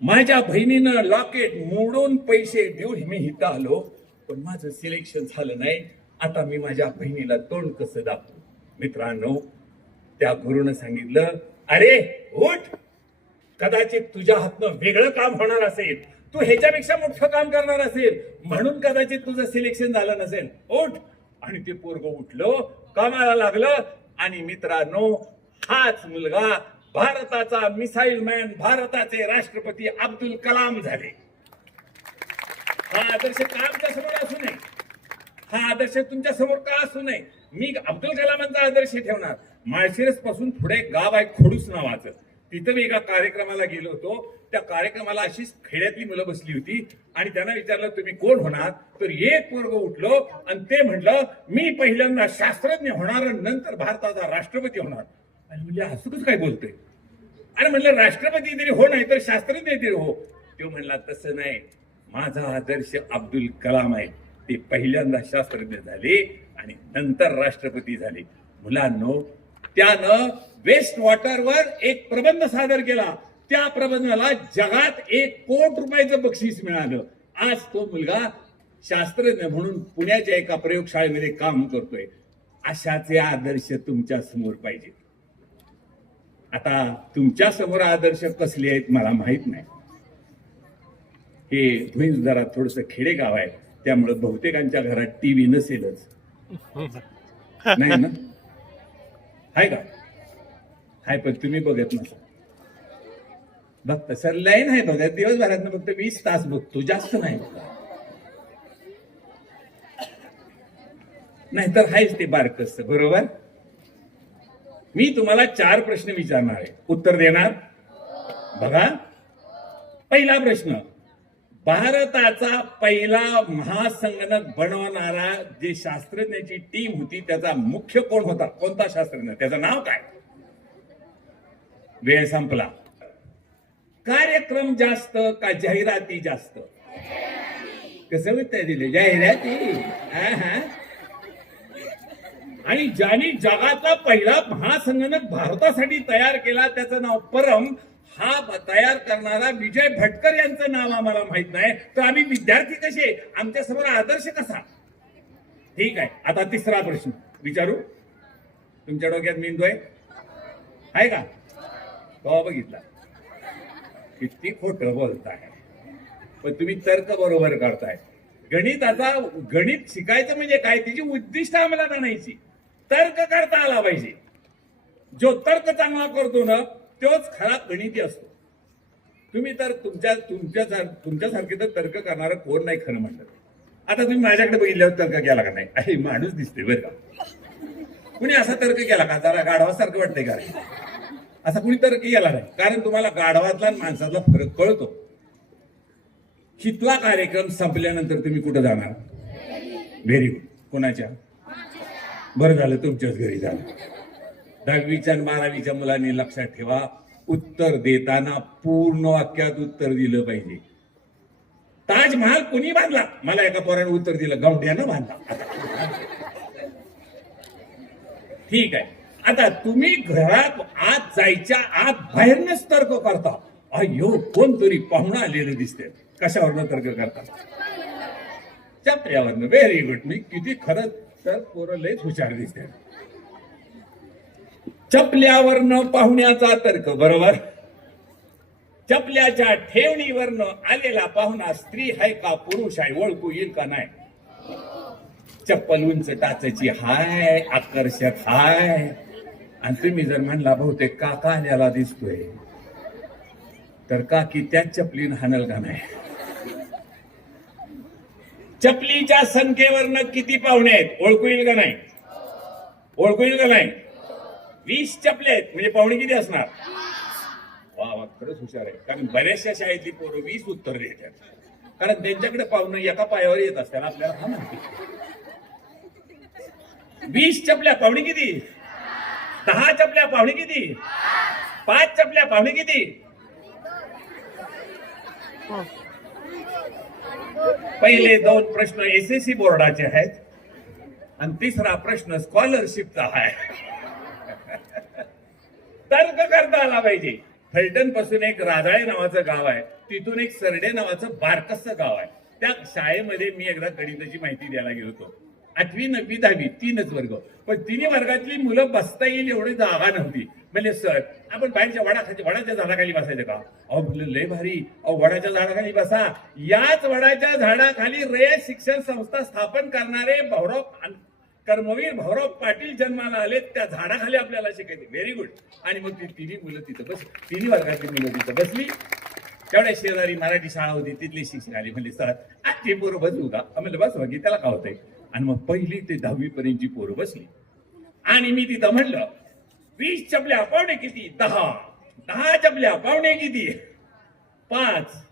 माझ्या बहिणीनं लॉकेट मोडून पैसे देऊन मी इथं आलो, पण माझं सिलेक्शन झालं नाही. आता मी माझ्या बहिणीला तोंड कसं दाखवू? मित्रांनो, त्या गुरुनं सांगितलं, अरे उठ, कदाचित तुझ्या हातनं वेगळं काम होणार असेल, तू ह्याच्यापेक्षा मोठं काम करणार असेल, म्हणून कदाचित तुझं सिलेक्शन झालं नसेल. उठ. आणि ते पोरगं उठलं, कामाला लागलं. आणि मित्रांनो, हाच मुलगा भारताचा मिसाईल मॅन, भारताचे राष्ट्रपती अब्दुल कलाम झाले. हा आदर्श का आमच्या समोर असू नये? हा आदर्श तुमच्या समोर का असू नये? मी अब्दुल कलामांचा आदर्श ठेवणार. माळशिरस पासून पुढे गाव आहे खोडूस नावाचं, तिथं मी एका कार्यक्रमाला गेलो होतो. त्या कार्यक्रमाला अशीच खेड्यातली मुलं बसली होती आणि त्यांना विचारलं, तुम्ही कोण होणार? तर एक पोरग उठलो आणि ते म्हटलं, मी पहिल्यांदा शास्त्रज्ञ होणार आणि नंतर भारताचा राष्ट्रपती होणार. आणि म्हणजे असं कसं काय बोलतोय? आणि म्हणलं, राष्ट्रपती तरी हो, नाही तर शास्त्रज्ञ तरी हो. तो म्हणला, तसं नाही, माझा आदर्श अब्दुल कलाम आहे. ते पहिल्यांदा शास्त्रज्ञ झाले आणि नंतर राष्ट्रपती झाले. मुलांनो, त्यानं वेस्ट वॉटरवर एक प्रबंध सादर केला. त्या प्रबंधाला जगात 1 कोटी रुपयाचं बक्षीस मिळालं. आज तो मुलगा शास्त्रज्ञ म्हणून पुण्याच्या एका प्रयोगशाळेमध्ये काम करतोय. अशाचे आदर्श तुमच्या समोर पाहिजे. आता तुमच्या समोर आदर्श कसले आहेत मला माहित नाही. हे भुईंज जरा थोडस खेडेगाव आहे, त्यामुळे बहुतेकांच्या घरात टीव्ही नसेलच. नाही ना? आहे का? हाय, पण तुम्ही बघत नसा. बघता सर, लय नाही बघत, दिवसभरात फक्त 20 तास बघतो, जास्त नाही बघा. नाहीतर हायच ते बारकस. बरोबर? मी तुम्हाला 4 प्रश्न विचारणार आहे, उत्तर देणार? बघा, पहिला प्रश्न, भारताचा पहिला महासंगणक बनवणारा जे शास्त्रज्ञाची टीम होती त्याचा मुख्य कोण होता? कोणता शास्त्रज्ञ? त्याचं नाव काय? वेळ संपला. कार्यक्रम जास्त का जाहिराती जास्त? कसं उत्तर दिले? जाहिराती. आणि ज्यांनी जगातला पहिला महासंगणक भारतासाठी तयार केला त्याचं नाव परम. हा तयार करणारा विजय भटकर यांचं नाव आम्हाला माहित नाही, तर आम्ही विद्यार्थी कसे? आमच्या समोर आदर्श कसा? ठीक आहे, आता तिसरा प्रश्न विचारू. तुमच्या डोक्यात मेंदू आहे का? तो बघितला किती खोटं बोलताय, पण तुम्ही तर्क बरोबर करताय. गणित शिकायचं म्हणजे काय? तिची उद्दिष्ट आम्हाला जाणायची. तर्क करता आला पाहिजे. जो तर्क चांगला करतो ना तोच खरा गणिती असतो. तुम्ही तर तुमच्यासारखे तर तर्क करणारा कोण नाही खरं म्हणलं. आता तुम्ही माझ्याकडे बघितल्यावर तर्क केला का नाही? अरे माणूस दिसते बरं का. कुणी असा तर्क केला का? जरा गाढवासारखं वाटतंय का? असा कुणी तर्क केला नाही, कारण तुम्हाला गाढवातला आणि माणसातला फरक कळतो. हितला कार्यक्रम संपल्यानंतर तुम्ही कुठं जाणार? Very good. कोणाच्या? बरं झालं तुमच्याच घरी झालं. 10वीच्या आणि 12वीच्या मुलांनी लक्षात ठेवा, उत्तर देताना पूर्ण वाक्यात उत्तर दिलं पाहिजे. ताजमहाल कुणी बांधला? मला एका पोराने उत्तर दिलं, गौंड्यानं बांधला. ठीक आहे, आता तुम्ही घरात आत जायच्या आत बाहेरनच तर्क करता. अय्यो, कोणतरी पाहुणा आलेलं दिसते. कशावरनं तर्क करता? चपल्यावरनं. Very good. मी किती खरं तर पोरं लयच हुशार दिसते. चपल्यावरनं पाहुण्याचा तर्क. बरोबर. चपल्याच्या ठेवणीवरनं आलेला पाहुणा स्त्री आहे का पुरुष आहे ओळखू येईल का नाही? चप्पल उंच टाचाची हाय, आकर्षक हाय, आणि तुम्ही जर म्हणला बहुतेक काका आल्याला दिसतोय, तर काकी त्याच चपलीन हाणल का नाही? चपलीच्या संख्येवरनं किती पाहुणे आहेत ओळखू येईल का नाही? ओळखू येईल का नाही? 20 चपले आहेत म्हणजे पाहुणे किती असणार? वा वा, खरंच हुशार आहे. कारण बऱ्याचशा शाळेतली पोरं 20 उत्तर देतात, कारण त्यांच्याकडे पाहुणं एका पायावर येत असतात. आपल्याला हा माहिती. 20 चपल्या पाहुणे किती? 10 चपल्या पाहुणे किती? 5 चपल्या पाहुणे किती? पहिले 2 प्रश्न SSC बोर्डाचे आहेत. आणि तिसरा प्रश्न स्कॉलरशिपचा आहे. तर्क करता आला पाहिजे. फलटण पासून एक राजाळे नावाचं गाव आहे, तिथून एक सरडे नावाचं बारकसचं गाव आहे. त्या शाळेमध्ये मी एकदा गणिताची माहिती द्यायला गेलो होतो. 8वी 9वी 10वी 3च वर्ग, पण तिन्ही वर्गातली मुलं बसता येईल एवढी जागा नव्हती. म्हणजे सर आपण बाहेरच्या वडाच्या झाडाखाली बसायचं का? अहो म्हणलं लय भारी, अहो वडाच्या झाडाखाली बसा. याच वडाच्या झाडाखाली रयत शिक्षण संस्था स्थापन करणारे कर्मवीर भाऊराव पाटील जन्माला आले, त्या झाडाखाली आपल्याला शिकायचे. Very good. आणि मग ती तिन्ही मुलं तिथं बसली, तिन्ही वर्गातली मुलं तिथं बसली. तेवढ्या शेजारी मराठी शाळा होती, तिथले शिक्षक आले. म्हणजे सर आजची पोरं बसू का? म्हणलं बस की त्याला का होतंय. आणि मग 1ली ते 10वी पर्यंतची पोरं बसली. आणि मी तिथं म्हणलं 20 चपल्या पावणे किती? 10 चपल्या पावणे किती? 5.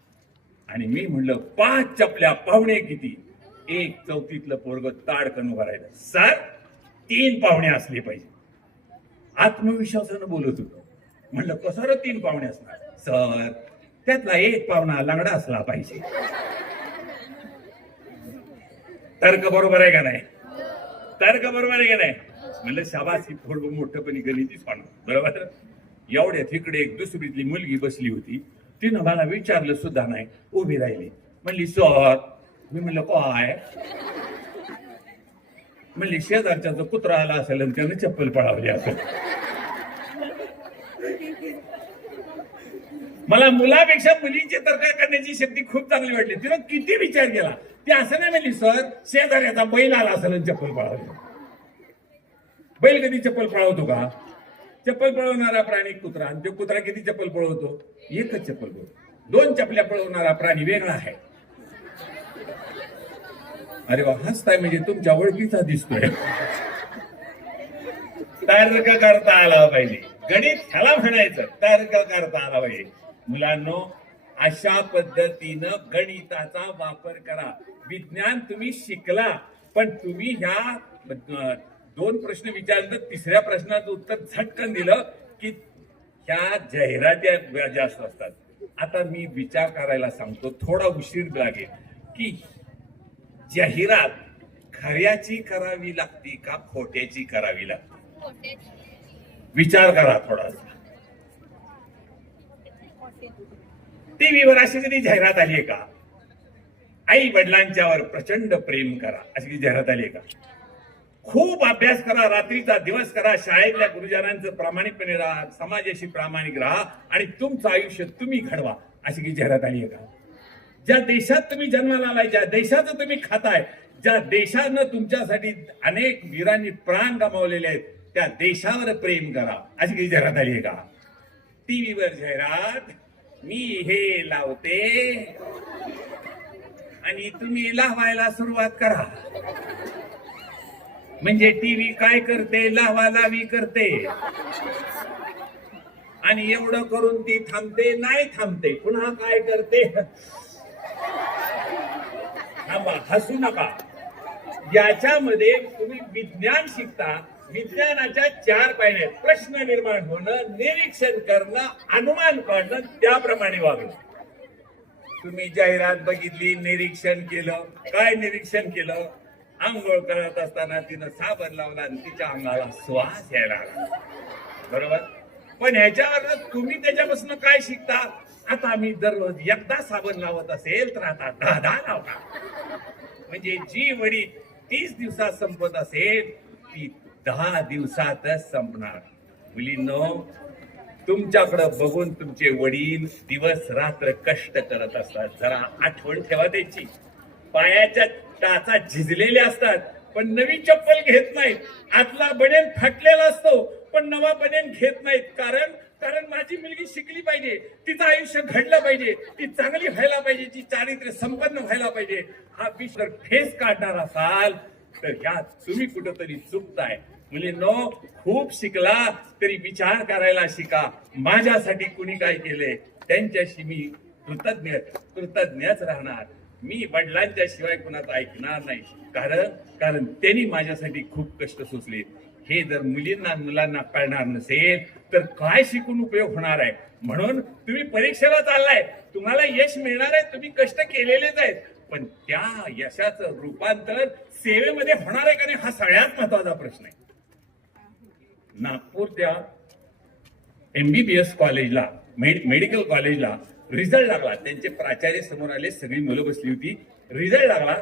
आणि मी म्हणलं 5 चपल्या पावणे किती? एक चौथीतलं पोरग ताडकन उभं राहिलं. सर 3 पावणे असले पाहिजे. आत्मविश्वासानं बोलत होतो. म्हणलं कसं 3 पावणे असणार? सर त्यातला 1 पावणा लंगडा असला पाहिजे. तर्क बरोबर आहे का नाही? तर्क बरोबर आहे का नाही? म्हणलं शाबास, ही थोडं मोठंपणी गणितीच पाहणार. बरोबर. एवढ्यात इकडे एक दुसरीतली मुलगी बसली होती. तिनं मला विचारलं सुद्धा नाही, उभी राहिली. म्हणली सर. मी म्हणलं काय? म्हणली शेजारचा जो कुत्रा आला असेल आणि त्यानं चप्पल पळावली असेल. मला मुलापेक्षा मुलींची तर्क करण्याची शक्ती खूप चांगली वाटली. तिनं किती विचार केला. ती असं नाही म्हणली सर शेजाऱ्याचा बैल आला असेल आणि चप्पल पळावली. बैल कधी चप्पल पळवतो का? चप्पल पळवणारा प्राणी कुत्रा. आणि तो कुत्रा किती चप्पल पळवतो? एकच चप्पल पळवतो. 2 चपल्या पळवणारा प्राणी वेगळा आहे. अरे वा, हसताय म्हणजे तुमच्या ओळखीचा दिसतोय. तर्क करता आला पाहिजे. गणित ह्याला म्हणायचं तर्क करता आला पाहिजे. मुलांनो, अशा पद्धतीनं गणिताचा वापर करा. विज्ञान तुम्ही शिकला, पण तुम्ही ह्या 2 प्रश्न विचारलं, 3ऱ्या प्रश्नाचं उत्तर झटकन दिलं की ह्या जाहिराती जास्त असतात. आता मी विचार करायला सांगतो, थोडा उशीर लागेल, की जाहिरात खऱ्याची करावी लागते का खोट्याची करावी लागते? विचार करा थोडासा. टीव्हीवर अशी कधी जाहिरात आली आहे का? आई वडिलांच्यावर प्रचंड प्रेम करा अशी कधी जाहिरात आली आहे का? खूप अभ्यास करा, रात्रीचा दिवस करा, शाळेतल्या गुरुजनांचं प्रामाणिकपणे राहा, समाजाशी प्रामाणिक राहा आणि तुमचं आयुष्य तुम्ही घडवा अशी कधी जाहिरात आली आहे का? ज्या देशात तुम्ही जन्माला आलाय, ज्या देशाचं तुम्ही खाताय, ज्या देशानं तुमच्यासाठी अनेक वीरांनी प्राण गमावलेले आहेत, त्या देशावर प्रेम करा अशी काही जाहिरात आली आहे का? टीव्हीवर जाहिरात, मी हे लावते आणि तुम्ही लावायला सुरुवात करा. म्हणजे टीव्ही काय करते? लावा लावी करते. आणि एवढं करून ती थांबते नाही, थांबते पुन्हा काय करते? हसू नका. याच्यामध्ये तुम्ही विज्ञान शिकता. विज्ञानाच्या 4 पायऱ्या: प्रश्न निर्माण होणं, निरीक्षण करणं, अनुमान काढणं, त्याप्रमाणे वागणं. तुम्ही जाहिरात बघितली, निरीक्षण केलं. काय निरीक्षण केलं? आंघोळ करत असताना तिनं साबण लावला आणि तिच्या अंगाला श्वास यायला लागला. बरोबर. पण ह्याच्यावर तुम्ही त्याच्यापासून काय शिकता? आता मी दररोज एकदा साबण लावत असेल तर आता 10 लावता. म्हणजे जी वडी 30 दिवसात संपत असेल ती 10 दिवसातच संपणार. मुलींनो, तुमच्याकडे बघून तुमचे वडील दिवस रात्र कष्ट करत असतात. जरा आठवण ठेवा त्याची. पायाच्या टाचा झिजलेल्या असतात पण नवी चप्पल घेत नाहीत. आतला बनेन फाटलेला असतो पण नवा बनेन घेत नाहीत. कारण माझी मुलगी शिकली पाहिजे, तिचं आयुष्य घडलं पाहिजे, ती चांगली व्हायला पाहिजे, ती चारित्र्य संपन्न व्हायला पाहिजे. हा विषय ठेस काढणार असाल तर ह्यात तुम्ही कुठंतरी चुकताय. मुलींनो, खूप शिकला तरी विचार करायला शिका. माझ्यासाठी कुणी काय केलंय त्यांच्याशी मी कृतज्ञच राहणार. मी वडिलांच्या शिवाय कुणाचं ऐकणार नाही. कारण त्यांनी माझ्यासाठी खूप कष्ट सोसले. हे जर मुलांना कळणार नसेल तर काय शिकून उपयोग होणार आहे? म्हणून तुम्ही परीक्षेला चाललाय, तुम्हाला यश मिळणार आहे, तुम्ही कष्ट केलेलेच आहेत. पण त्या यशाचं रूपांतर सेवेमध्ये होणार आहे का नाही हा सगळ्यात महत्वाचा प्रश्न आहे. नागपूरच्या MBBS कॉलेजला मेडिकल कॉलेजला रिझल्ट लागला. त्यांचे प्राचार्य समोर आले, सगळी मुलं बसली होती. रिझल्ट लागला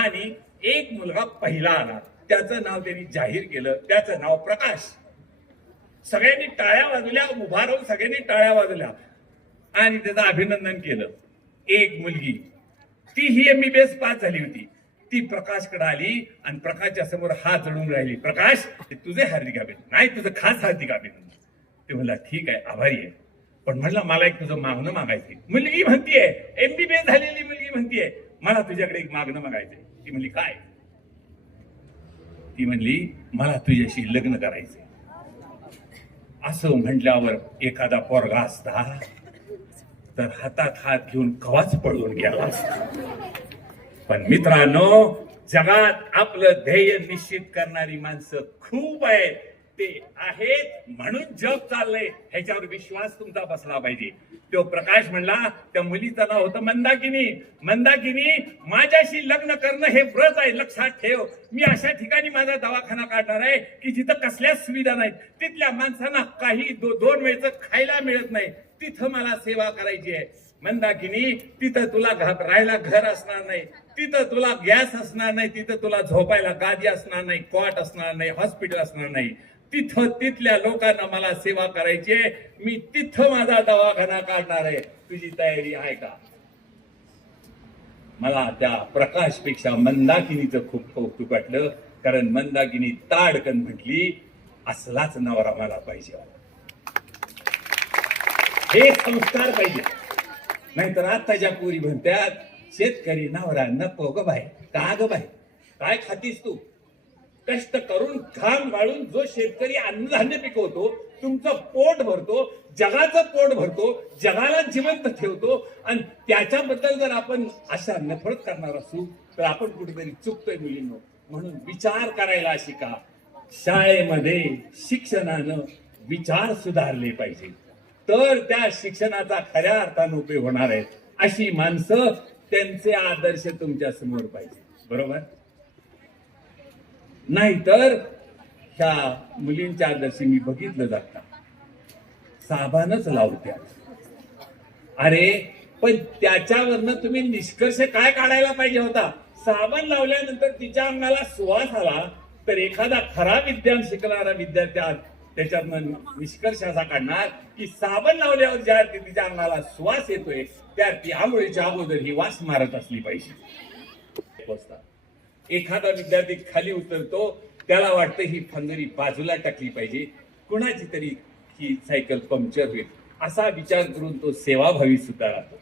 आणि एक मुलगा पहिला आला. त्याचं नाव त्यांनी जाहीर केलं. त्याचं नाव प्रकाश. सगळ्यांनी टाळ्या वाजवल्या, उभा राहून सगळ्यांनी टाळ्या वाजवल्या आणि त्याचं अभिनंदन केलं. एक मुलगी ती ही MBBS पास झाली होती. ती प्रकाशकडे आली आणि प्रकाशच्या समोर हात जोडून राहिली. प्रकाश, हे तुझे हार्दिक अभिनंदन. नाही, तुझं खास हार्दिक अभिनंदन. ते म्हणला ठीक आहे, आभारी आहे, पण म्हणलं मला एक तुझं मागणं मागायचंय. मुलगी म्हणतीये, MBBS झालेली मुलगी म्हणतीये, मला तुझ्याकडे एक मागणं मागायचंय. ती म्हणली काय? ती म्हणली मला तुझ्याशी लग्न करायचंय. असं म्हटल्यावर एखादा पोरगा असता तर हातात हात घेऊन कवाच पळून गेला असता. पण मित्रांनो, जगात आपलं ध्येय निश्चित करणारी माणसं खूप आहेत. ते आहेत म्हणून जग चाललंय, ह्याच्यावर विश्वास तुमचा बसला पाहिजे. तो प्रकाश म्हणला, त्या मुलीचं नाव होतं मंदाकिनी. मंदाकिनी, माझ्याशी लग्न करणं हे व्रत आहे, लक्षात ठेव. मी अशा ठिकाणी माझा दवाखाना काढणार आहे की जिथं कसल्याच सुविधा नाहीत, तिथल्या माणसांना काही दोन वेळचं खायला मिळत नाही, तिथं मला सेवा करायची आहे. मंदाकिनी, तिथं तुला राहायला घर असणार नाही, तिथं तुला गॅस असणार नाही, तिथं तुला झोपायला गादी असणार नाही, कॉट असणार नाही, हॉस्पिटल असणार नाही. तिथं तिथल्या लोकांना मला सेवा करायची आहे. मी तिथं माझा दवाखाना काढणार आहे. तुझी तयारी आहे का? मला त्या प्रकाशपेक्षा मंदाकिनीचं खूप कौतुक वाटलं, कारण मंदाकिनी ताडकन म्हटली, असलाच नवरा मला पाहिजे. हे संस्कार पाहिजे. नाहीतर आताच्या पोरी म्हणतात शेतकरी नवरा नको ग बाय. का ग बाय? काय खातीस तू? कष्ट करून घाम गाळून जो शेतकरी अन्नधान्य पिकवतो, तुमचं पोट भरतो, जगाचं पोट भरतो, जगाला जिवंत ठेवतो, आणि त्याच्याबद्दल जर आपण अशा नफरत करणार असू तर आपण कुठेतरी चुकतोय मुलींनो. म्हणून विचार करायला शिका. शाळेमध्ये शिक्षणानं विचार सुधारले पाहिजे, तर त्या शिक्षणाचा खऱ्या अर्थानं उपयोग होणार आहे. अशी माणसं, त्यांचे आदर्श तुमच्या समोर पाहिजे, बरोबर? नाहीतर ह्या मुलींच्या आदर्शी मी बघितलं जात साबानच लावत्या. अरे पण त्याच्यावरनं तुम्ही निष्कर्ष काय काढायला पाहिजे होता? साबण लावल्यानंतर तिच्या अंगाला सुवास आला तर एखादा खरा विज्ञान शिकणारा विद्यार्थी त्याच्यातनं निष्कर्ष असा काढणार की साबण लावल्यावर ज्या तिच्या अंगाला सुवास येतोय त्या ती आंघोळीच्या अगोदर ही वास मारत असली पाहिजे. एखादा विद्यार्थी खाली उतरतो, त्याला वाटतं ही फंगरी बाजूला टाकली पाहिजे, कुणाची तरी ही सायकल पंक्चर होईल, असा विचार करून तो सेवाभावी सुद्धा राहतो.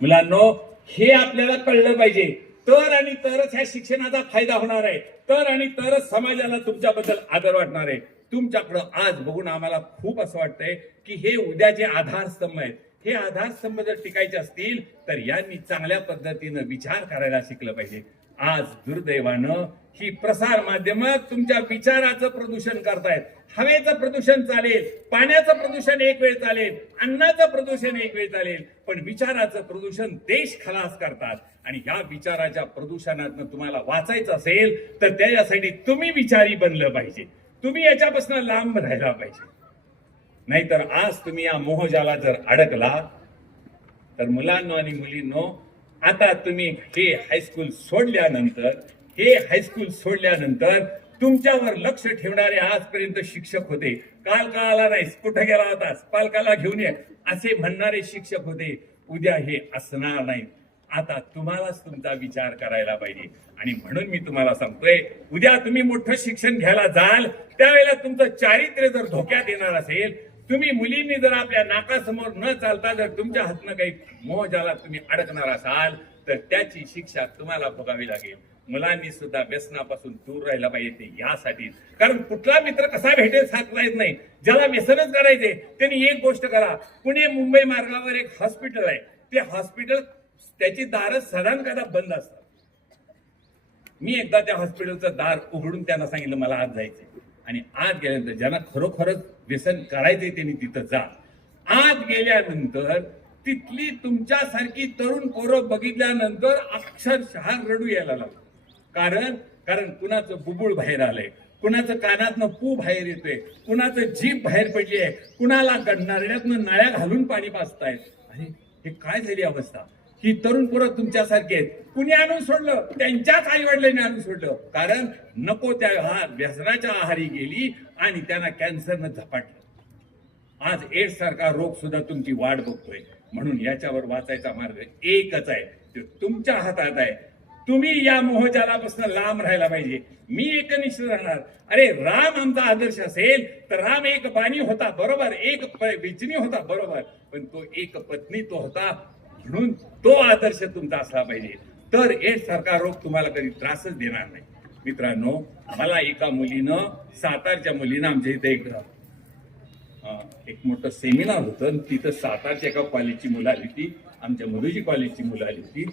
मुलांनो, हे आपल्याला कळलं पाहिजे, तर आणि तरच ह्या शिक्षणाचा फायदा होणार आहे, तर आणि तरच समाजाला तुमच्याबद्दल आदर वाटणार आहे. तुमच्याकडं आज बघून आम्हाला खूप असं वाटतंय की हे उद्याचे आधारस्तंभ आहेत. हे आधारस्तंभ जर टिकायचे असतील तर यांनी चांगल्या पद्धतीनं विचार करायला शिकलं पाहिजे. आज दुर्दैवानं ही प्रसार माध्यम तुमच्या विचाराचं प्रदूषण करतायत. हवेचं प्रदूषण चालेल, पाण्याचं प्रदूषण एक वेळ चालेल, अन्नाचं प्रदूषण एक वेळ चालेल, पण विचाराचं प्रदूषण देश खलास करतात. आणि या विचाराच्या प्रदूषणातनं तुम्हाला वाचायचं असेल तर त्याच्यासाठी तुम्ही विचारी बनलं पाहिजे, तुम्ही याच्यापासून लांब राहायला पाहिजे. नाहीतर आज तुम्ही या मोहजाला जर अडकला तर मुलांनो आणि मुलींनो, आता तुम्ही हे हायस्कूल सोडल्यानंतर तुमच्यावर लक्ष ठेवणारे आजपर्यंत शिक्षक होते. काल का आला नाहीस, कुठे गेला होतास, पालकाला घेऊन ये असे म्हणणारे शिक्षक होते. उद्या हे असणार नाही. आता तुम्हालाच तुमचा विचार करायला पाहिजे. आणि म्हणून मी तुम्हाला सांगतोय, उद्या तुम्ही मोठं शिक्षण घ्यायला जाल त्यावेळेला तुमचं चारित्र्य जर धोक्यात येणार असेल, तुम्ही मुलींनी जर आपल्या नाकासमोर न चालता जर तुमच्या हातनं काही मोहजाला तुम्ही अडकणार असाल तर त्याची शिक्षा तुम्हाला भोगावी लागेल. मुलांनी सुद्धा व्यसनापासून दूर राहायला पाहिजे, ते यासाठी. कारण कुठला मित्र कसा भेटेल सांगता येत नाही. ज्याला व्यसनच करायचे त्यांनी एक गोष्ट करा, पुणे मुंबई मार्गावर एक हॉस्पिटल आहे, ते हॉस्पिटल त्याची दारं सदान कदा बंद असतात. मी एकदा त्या हॉस्पिटलचं दार उघडून त्यांना सांगितलं मला आज जायचंय, आणि आत गेल्यानंतर ज्यांना खरोखरच व्यसन करायचंय त्यांनी तिथं जा. आत गेल्यानंतर तिथली तुमच्यासारखी तरुण पोरं बघितल्यानंतर अक्षरशः रडू यायला लागलं. कारण कारण कुणाचं बुबुळ बाहेर आलंय, कुणाचं कानातनं पू बाहेर येतोय, कुणाचं जीभ बाहेर पडली आहे, कुणाला नरड्यातनं नळ्या घालून पाणी पाजतायत. अरे हे काय झाली अवस्था? ही तरुण पोरं तुमच्यासारखी आहेत. कुणी आणून सोडलं? त्यांच्याच आई वडिलांनी आणून सोडलं. कारण नको त्या व्यसनाच्या आहारी गेली आणि त्यांना कॅन्सरनं झपाटलं. आज एड्स सारखा रोग सुद्धा तुमची वाट बघतोय. म्हणून याच्यावर वाचायचा मार्ग एकच आहे, तो तुमच्या हातात आहे. तुम्ही या मोहजालापासून लांब राहायला पाहिजे. मी एकनिष्ठ राहणार. अरे राम आमचा आदर्श असेल तर राम एक बाणी होता बरोबर, एक विचनी होता बरोबर, पण तो एक पत्नी तो होता. म्हणून तो आदर्श तुमचा असला पाहिजे. तर एड्स सारखा रोग तुम्हाला कधी त्रासच देणार नाही. मित्रांनो, मला एका मुलीनं, सातारच्या मुलीनं आमच्या इथे एक मोठं सेमिनार होतं आणि तिथं सातारच्या एका कॉलेजची मुलं आली होती, आमच्या मधुजी कॉलेजची मुलं आली होती.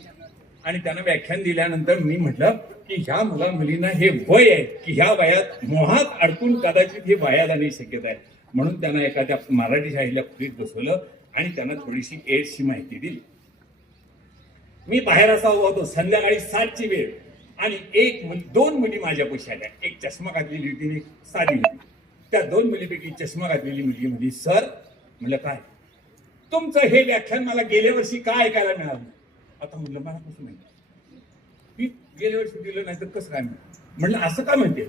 आणि त्यांना व्याख्यान दिल्यानंतर मी म्हटलं की ह्या मुलींना हे वय आहे की ह्या वयात मोहात अडकून कदाचित हे वयाला नाही शक्यता आहे. म्हणून त्यांना एखाद्या मराठी शाळेला खोलीत बसवलं आणि त्यांना थोडीशी एड्सची माहिती दिली. मी बाहेर असा उभा होतो, संध्याकाळी 7ची वेळ, आणि दोन मुली माझ्यापाशी आल्या. एक चष्मा घातलेली होती, एक साधी होती. त्या 2 मुलीपैकी चष्मा घातलेली मुलगी म्हणली, सर, म्हणलं काय तुमचं हे व्याख्यान मला गेल्या वर्षी काय ऐकायला मिळालं? आता म्हणलं मला कसं माहिती, मी गेल्या वर्षी दिलं नाही तर कसं काय म्हणलं, असं का म्हणते?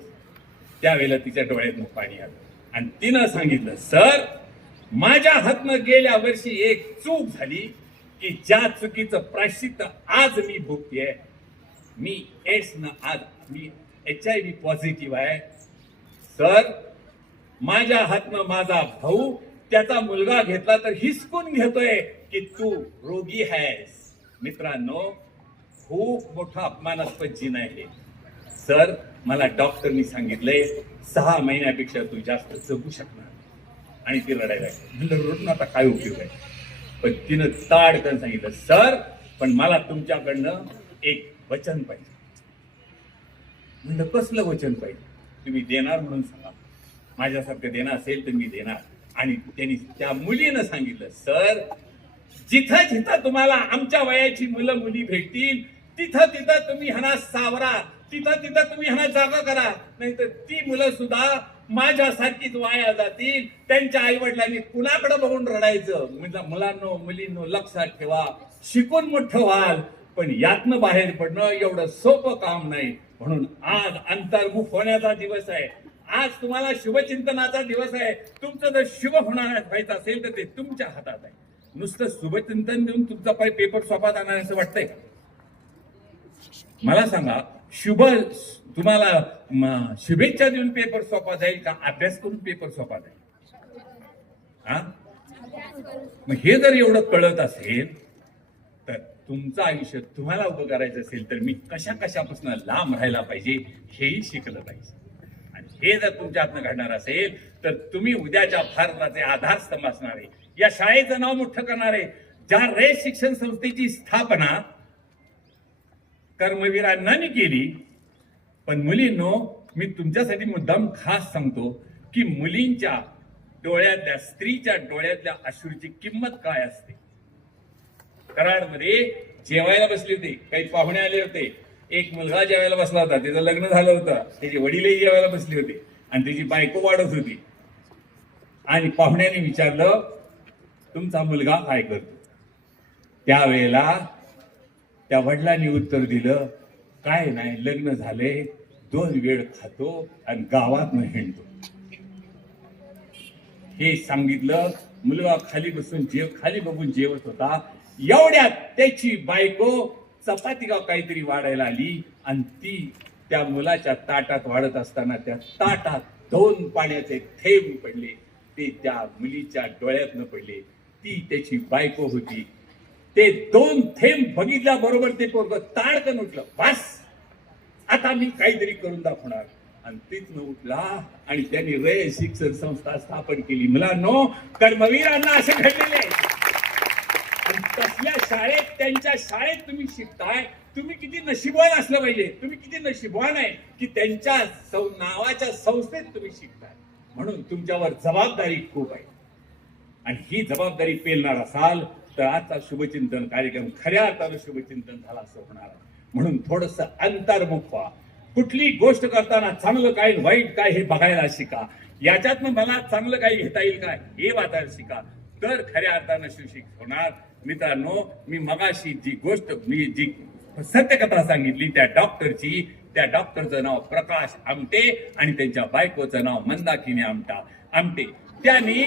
त्यावेळेला तिच्या डोळ्यातून पाणी आलं आणि तिनं सांगितलं, सर, माझ्या हातनं गेल्या वर्षी एक चूक झाली की ज्या चुकीचं प्रायश्चित्त आज मी भोगतेय. मी एड्सनं आज मी HIV पॉझिटिव्ह आहे. सर, माझ्या हातनं माझा भाऊ त्याचा मुलगा घेतला तर हिसकून घेतोय की तू रोगी आहेस. मित्रांनो, खूप मोठा अपमानास्पद जीन आहे. सर, मला डॉक्टरनी सांगितलंय 6 महिन्यापेक्षा तू जास्त जगू शकणार. आणि ती रडायला लागली. म्हणलं रडून आता काय उपयोग आहे? पण तिनं ताडकन सांगितलं, सर, पण मला तुमच्याकडनं एक वचन पाहिजे. म्हणलं कसलं वचन पाहिजे? तुम्ही देणार म्हणून सांगा. माझ्यासारखं देणं असेल तर मी देणार. आणि त्यांनी त्या मुलीनं सांगितलं, सर, जिथं जिथं तुम्हाला आमच्या वयाची मुलं मुली भेटतील तिथं तिथं तुम्ही ह्यांना सावरा, तिथं तिथं तुम्ही ह्यांना जागा करा, नाहीतर ती मुलं सुद्धा माझ्यासारखीच वाया जातील. त्यांच्या आई वडिलांनी कुणाकडे बघून रडायचं? म्हणजे मुलांनो, मुलींनो, लक्षात ठेवा, शिकून मोठं व्हाल, पण यातनं बाहेर पडणं एवढं सोपं काम नाही. म्हणून आज अंतर्मुख होण्याचा दिवस आहे. आज तुम्हाला शुभचिंतनाचा दिवस आहे. तुमचं जर शुभ होणार व्हायचं असेल तर ते तुमच्या हातात आहे. नुसतं शुभचिंतन देऊन तुमचा पेपर सोपा जाणार असं वाटतंय? मला सांगा, तुम्हाला शुभेच्छा देऊन पेपर सोपा जाईल का अभ्यास करून पेपर सोपा जाईल? हा, मग हे जर एवढं कळत असेल तर तुमचं आयुष्य तुम्हाला उभं करायचं असेल तर मी कशा कशापासून लांब राहायला पाहिजे हेही शिकलं पाहिजे. आणि हे जर तुमच्या हातनं घडणार असेल तर तुम्ही उद्याच्या भारताचे आधारस्तंभ असणारे, या शाळेचं नाव मोठं करणारे, ज्या रयत शिक्षण संस्थेची स्थापना कर्मवीरांनी केली. पण मुलींनो, मी तुमच्यासाठी मुद्दाम खास सांगतो की मुलींच्या डोळ्यातल्या, स्त्रीच्या डोळ्यातल्या अश्रूची किंमत काय असते. कराडमध्ये जेवायला बसले होते, काही पाहुणे आले होते. एक मुलगा जेवायला बसला होता, त्याचं लग्न झालं होतं, त्याचे वडीलही जेवायला बसले होते आणि त्याची बायको वाढत होती. आणि पाहुण्याने विचारलं, तुमचा मुलगा काय करतो? त्यावेळेला त्या वडिलांनी उत्तर दिलं, काय नाही, लग्न झाले, 2 वेळ खातो आणि गावात हिंडतो. हे सांगितलं. मुलगा खाली बसून खाली बघून जेवत होता. एवढ्यात त्याची बायको चपाती का काहीतरी वाढायला आली आणि ती त्या मुलाच्या ताटात वाढत असताना त्या ताटात 2 पाण्याचे थेंब पडले. ते त्या मुलीच्या डोळ्यातनं पडले. ती त्याची बायको होती. ते 2 थेंब बघितल्याबरोबर ते पोरगं ताडकन उठलं, बस आता मी काहीतरी करून दाखवणार. आणि तिथनं उठला आणि त्यांनी रयत शिक्षण संस्था स्थापन केली. मुलांनो, कर्मवीरांना असे घडलेले आहे. आणि तसल्या शाळेत, त्यांच्या शाळेत तुम्ही शिकताय. तुम्ही किती नशीबवान असलं पाहिजे. तुम्ही किती नशीबवान आहे की त्यांच्या नावाच्या संस्थेत तुम्ही शिकताय. म्हणून तुमच्यावर जबाबदारी खूप आहे. आणि ही जबाबदारी पेलणार असाल तर आजचा शुभचिंतन कार्यक्रम खऱ्या अर्थानं शुभचिंतन झाला असं होणार आहे. म्हणून थोडस अंतर्मुख व्हा. कुठली गोष्ट करताना चांगलं काय वाईट काय हे बघायला शिका. याच्यातनं मला चांगलं काय घेता येईल काय हे वाचायला शिका. तर खऱ्या अर्थानं सुशिक्षित होणार. मित्रांनो, मी मगाशी मी जी सत्यकथा सांगितली त्या डॉक्टरचं नाव प्रकाश आमटे आणि त्यांच्या बायकोचं नाव मंदाकिनी आमटे. त्यांनी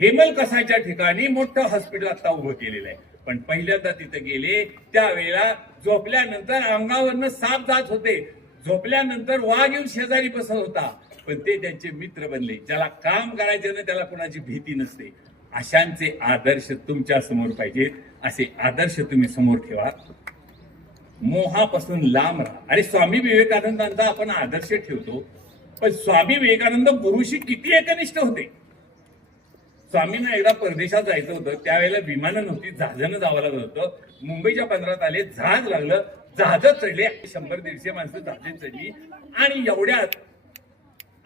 हेमल कसाच्या ठिकाणी मोठं हॉस्पिटल आता उभं केलेलं आहे. पण पहिल्यांदा तिथे गेले त्यावेळेला झोपल्यानंतर अंगावरनं साप जात होते. झोपल्यानंतर वाघ येऊन शेजारी बसत होता. पण ते त्यांचे मित्र बनले. ज्याला काम करायचं ना त्याला कोणाची भीती नसते. अशांचे आदर्श तुमच्या समोर पाहिजेत. असे आदर्श तुम्ही समोर ठेवा. मोहापासून लांब राहा. अरे स्वामी विवेकानंदांचा आपण आदर्श ठेवतो, पण स्वामी विवेकानंद गुरुशी किती एकनिष्ठ होते. स्वामींना एकदा परदेशात जायचं होतं. त्यावेळेला विमानं नव्हती, जहाजानं जावं लागत होतं. मुंबईच्या बंदरात आले, जहाज लागलं, जहाजात चढले. 100-150 माणसं जहाजात चढली आणि एवढ्यात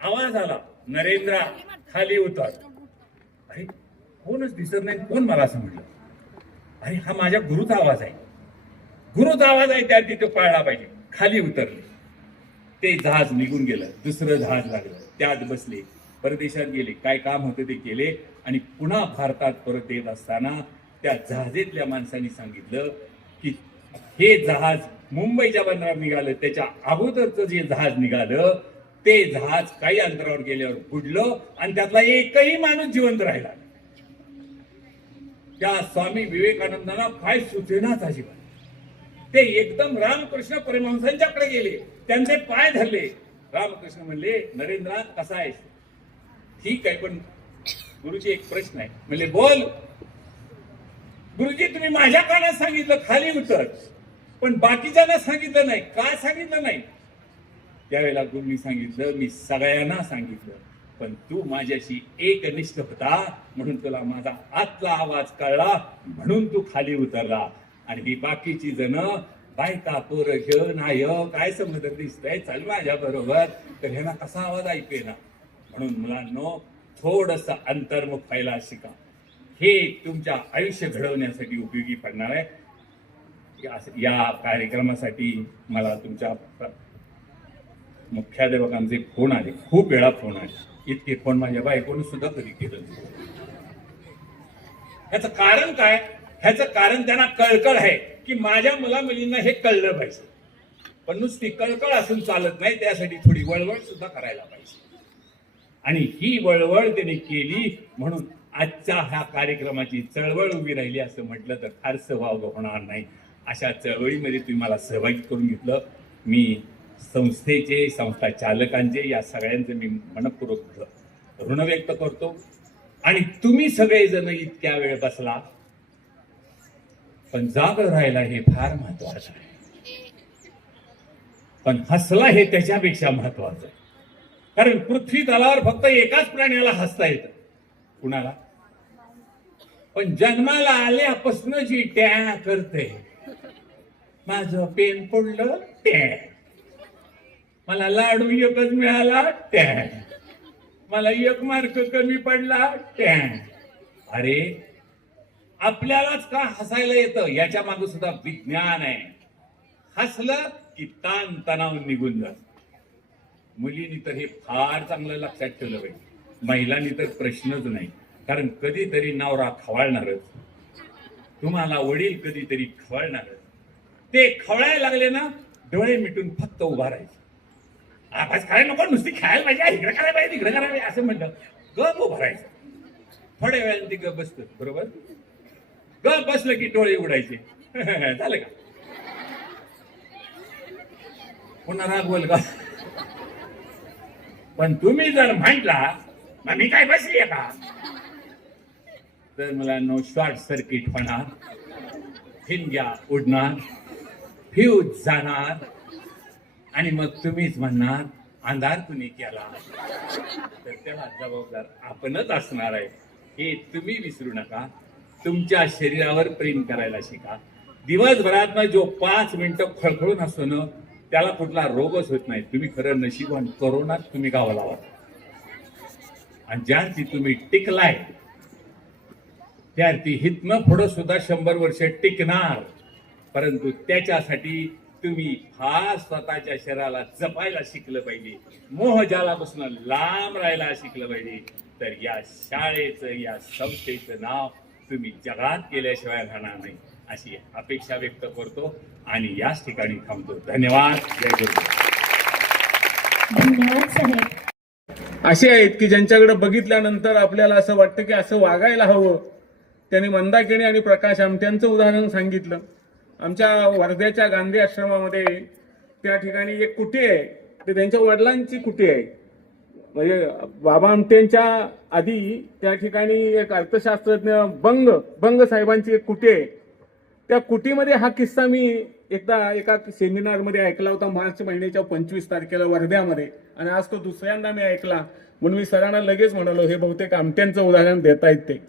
आवाज आला, नरेंद्र खाली उतर. अरे कोणच दिसत नाही, कोण मला असं म्हटलं. अरे हा माझ्या गुरुचा आवाज आहे, त्या तिथे पाळला पाहिजे. खाली उतरले. ते जहाज निघून गेलं. दुसरं जहाज लागलं, त्यात बसले. परदेशात गेले, काय काम होतं ते केले आणि पुन्हा भारतात परत येत असताना त्या जहाजेतल्या माणसांनी सांगितलं की हे जहाज मुंबईच्या बंदरात निघालं, त्याच्या अगोदरचं जे जहाज निघालं ते जहाज काही अंतरावर गेल्यावर बुडलं आणि त्यातला एकही माणूस जिवंत राहिला. त्या स्वामी विवेकानंदांना काय सुचेनाच अजिबात. ते एकदम रामकृष्ण परमहंसांच्याकडे गेले, त्यांचे पाय धरले. रामकृष्ण म्हणले, नरेंद्र कसा आहेस? ठीक आहे, पण गुरुजी एक प्रश्न आहे. म्हणले बोल. गुरुजी तुम्ही माझ्या कानात सांगितलं खाली उतर, पण बाकीच्यांना सांगितलं नाही. का सांगितलं नाही? त्यावेळेला गुरुनी सांगितलं, मी सगळ्यांना सांगितलं, पण तू माझ्याशी एकनिष्ठ होता म्हणून तुला माझा आतला आवाज कळला, म्हणून तू खाली उतरला. आणि ही बाकीची जण बायका पोरं घेऊन आय काय समज दिसतंय, चल माझ्या बरोबर, तर ह्यांना कसा आवाज ऐकू ना. म्हणून मुलांनो, थोडस अंतर्मुख व्हायला शिका. हे तुमच्या आयुष्य घडवण्यासाठी उपयोगी पडणार आहे. या कार्यक्रमासाठी मला तुमच्या मुख्याध्यापकांचे फोन आले, खूप वेळा फोन आले. इतके फोन माझ्या बायकोने सुद्धा कधी केलं. ह्याचं कारण काय? ह्याचं कारण त्यांना कळकळ आहे की माझ्या मुलींना हे कळलं पाहिजे. पण नुसती कळकळ असून चालत नाही, त्यासाठी थोडी वळवळ सुद्धा करायला पाहिजे. आणि ही वळवळ त्यांनी केली म्हणून आजच्या ह्या कार्यक्रमाची चळवळ उभी राहिली असं म्हटलं तर फारसं वावगं होणार नाही. अशा चळवळीमध्ये तुम्ही मला सहभागी करून घेतलं. मी संस्थेचे, संस्था चालकांचे, या सगळ्यांचे मी मनपूर्वक ऋण व्यक्त करतो. आणि तुम्ही सगळेजण इतक्या वेळ बसला, पण जागं राहिला हे फार महत्वाचं आहे. पण हसला हे त्याच्यापेक्षा महत्वाचं आहे. कारण पृथ्वी तलावर फक्त एकाच प्राण्याला हसता येतं. कुणाला? पण जन्माला आल्यापासून जी टॅ करते, माझं पेन पडलं टॅ, मला लाडू एकच मिळाला टॅ, मला 1 मार्क कमी पडला टॅ. अरे आपल्यालाच का हसायला येतं याच्या मागे सुद्धा विज्ञान आहे. हसलं की ताण तणाव निघून जात. मुलींनी तर हे फार चांगलं लक्षात ठेवलं पाहिजे. महिलांनी तर प्रश्नच नाही. कारण कधीतरी नवरा खवाळणारच, तुम्हाला वडील कधीतरी खवाळणारच. ते खवळायला लागले ना, डोळे मिटून फक्त उभा राहायचं. आवाज करायला नको, नुसती खेळायला पाहिजे, इकडे करायला पाहिजे, तिकडे करायला पाहिजे असं म्हणलं, गप उभं राहायचं. थोड्या वेळाने ते गप बसतं. बरोबर, गप बसलं की डोळे उघडायचे. झालं का? पुन्हा रागवल का? पण तुम्ही जर म्हटला मी काय बसली का, तर मला शॉर्ट सर्किट होणार, ठिणग्या उडणार, फ्यूज जाणार आणि मग तुम्हीच म्हणणार अंधार कुणी केला. तर त्याला जबाबदार आपणच असणार आहे. हे तुम्ही विसरू नका. तुमच्या शरीरावर प्रेम करायला शिका. दिवसभरात जो 5 मिनिटं खळखळून असतो ना, त्याला कुठला रोगच होत नाही. तुम्ही खरं नशिबान करोनात तुम्ही गावाला आहात. आणि ज्यांची तुम्ही टिकलाय विद्यार्थी हितनं पुढं सुद्धा 100 वर्ष टिकणार, परंतु त्याच्यासाठी तुम्ही फार स्वतःच्या शरीराला जपायला शिकलं पाहिजे, मोहजालापासून लांब राहायला शिकलं पाहिजे. तर या शाळेचं, या संस्थेचं नाव तुम्ही जगात गेल्याशिवाय राहणार नाही, अशी अपेक्षा व्यक्त करतो आणि याच ठिकाणी थांबतो. धन्यवाद. जय गुरु. धन्यवाद साहेब. असे आहेत की ज्यांच्याकडे बघितल्यानंतर आपल्याला असं वाटतं की असं वागायला हवं. त्यांनी मंदाकिनी आणि प्रकाश आमट्यांचं उदाहरण सांगितलं. आमच्या वर्ध्याच्या गांधी आश्रमामध्ये त्या ठिकाणी एक कुटी आहे, ते त्यांच्या वडिलांची कुटी आहे. म्हणजे बाबा आमट्यांच्या आधी त्या ठिकाणी एक अर्थशास्त्रज्ञ बंग साहेबांची एक कुटी आहे. त्या कुटीमध्ये हा किस्सा मी एकदा एका सेमिनारमध्ये ऐकला होता, मार्च महिन्याच्या 25 तारखेला वर्ध्यामध्ये, आणि आज तो दुसऱ्यांदा मी ऐकला. म्हणून मी सरांना लगेच म्हणालो, हे बहुतेक आमट्यांचं उदाहरण देतायत ते.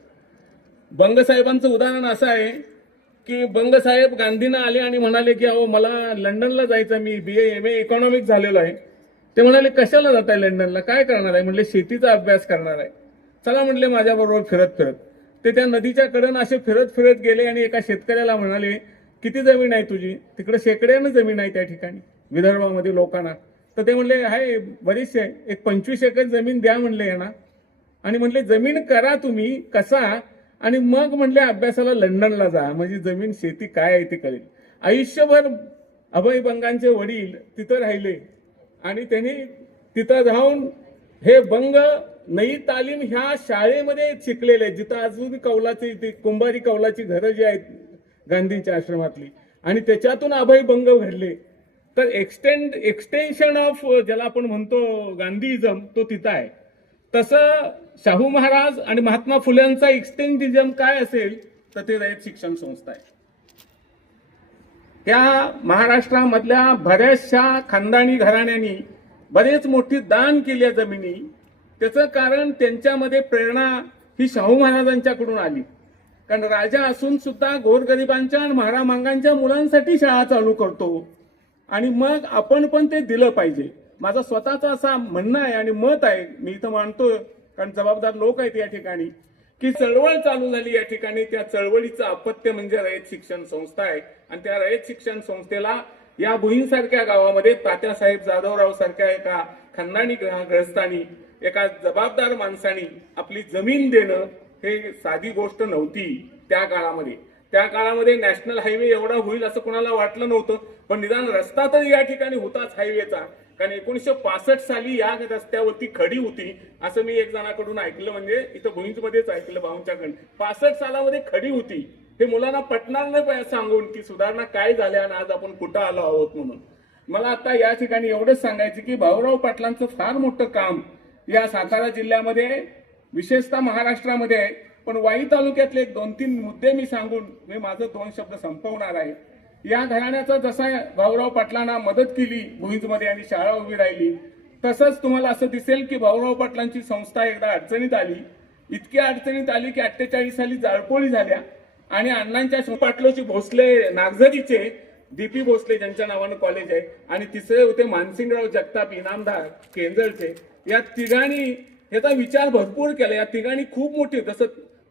बंगसाहेबांचं उदाहरण असं आहे की बंगसाहेब गांधींना आले आणि म्हणाले की अहो मला लंडनला जायचं, मी BA MA इकॉनॉमिक्स झालेलो आहे. ते म्हणाले कशाला जात आहे लंडनला, काय करणार आहे. म्हणले शेतीचा अभ्यास करणार आहे. चला म्हटले माझ्याबरोबर फिरत फिरत. ते त्या नदीच्या कडेनं असे फिरत फिरत गेले आणि एका शेतकऱ्याला म्हणाले किती जमीन आहे तुझी. तिकडे शेकड्यानं जमीन आहे त्या ठिकाणी विदर्भामध्ये लोकांना. तर ते म्हणले आहे बरीचशी आहे, एक 25 एकर जमीन द्या म्हणले यांना. आणि म्हणले जमीन करा तुम्ही कसा, आणि मग म्हणले अभ्यासाला लंडनला जा, म्हणजे जमीन शेती काय आहे ते कळेल. आयुष्यभर अभय बंगांचे वडील तिथं राहिले आणि त्यांनी तिथं राहून हे बंग नई तालीम ह्या शाळेमध्ये शिकलेले आहेत, जिथं अजून कौलाची ती कुंभारी कौलाची घरं जी आहेत गांधींच्या आश्रमातली, आणि त्याच्यातून अभय बंग घडले. तर एक्सटेन्शन ऑफ ज्याला आपण म्हणतो गांधीइझम तो तिथं आहे. तसं शाहू महाराज आणि महात्मा फुल्यांचा एक्सटेन्डिझम काय असेल तर ते रयत शिक्षण संस्था आहे. त्या महाराष्ट्रामधल्या बऱ्याचशा खानदानी घराण्यांनी बरेच मोठी दान केली जमिनी. त्याचं कारण त्यांच्यामध्ये प्रेरणा ही शाहू महाराजांच्याकडून आली. कारण राजा असून सुद्धा गोरगरिबांच्या आणि महारामांगांच्या मुलांसाठी शाळा चालू करतो आणि मग आपण पण ते दिलं पाहिजे. माझा स्वतःचा असा म्हणणं आहे आणि मत आहे, मी इथं मानतो कारण जबाबदार लोक आहेत या ठिकाणी, की चळवळ चालू झाली या ठिकाणी. त्या चळवळीचं अपत्य म्हणजे रयत शिक्षण संस्था आहे. आणि त्या रयत शिक्षण संस्थेला या भुईंसारख्या गावामध्ये तात्यासाहेब जाधवराव सारख्या एका खानदानी ग्रहस्थांनी, एका जबाबदार माणसानी आपली जमीन देणं हे साधी गोष्ट नव्हती त्या काळामध्ये. त्या काळामध्ये नॅशनल हायवे एवढा होईल असं कोणाला वाटलं नव्हतं, पण निदान रस्ता तर या ठिकाणी होताच हायवेचा. कारण 1965 साली या रस्त्यावरती खडी होती असं मी एक जणाकडून ऐकलं, म्हणजे इथं भुईंचमध्येच ऐकलं भाऊंच्याकडे. 65 सालामध्ये खडी होती. हे मुलांना पटणार नाही सांगून की सुधारणा काय झाल्या आणि आज आपण कुठं आलो आहोत म्हणून. मला आता या ठिकाणी एवढंच सांगायचं की भाऊराव पाटलांचं फार मोठं काम या सातारा जिल्ह्यामध्ये विशेषतः महाराष्ट्रामध्ये आहे. पण वाई तालुक्यातले 2-3 मुद्दे मी सांगून मी माझं 2 शब्द संपवणार आहे. या घराण्याचा जसा भाऊराव पाटलांना मदत केली भुईंचमध्ये आणि शाळा उभी राहिली, तसंच तुम्हाला असं दिसेल की भाऊराव पाटलांची संस्था एकदा अडचणीत आली. इतक्या अडचणीत आली की 48 साली जाळपोळी झाल्या आणि अण्णांच्या पाटलोची भोसले नागझरीचे DP भोसले ज्यांच्या नावानं कॉलेज आहे, आणि तिसरे होते मानसिंगराव जगताप इनामदार केंजळचे. या तिघांनी याचा विचार भरपूर केला. या तिघांनी खूप मोठी, जसं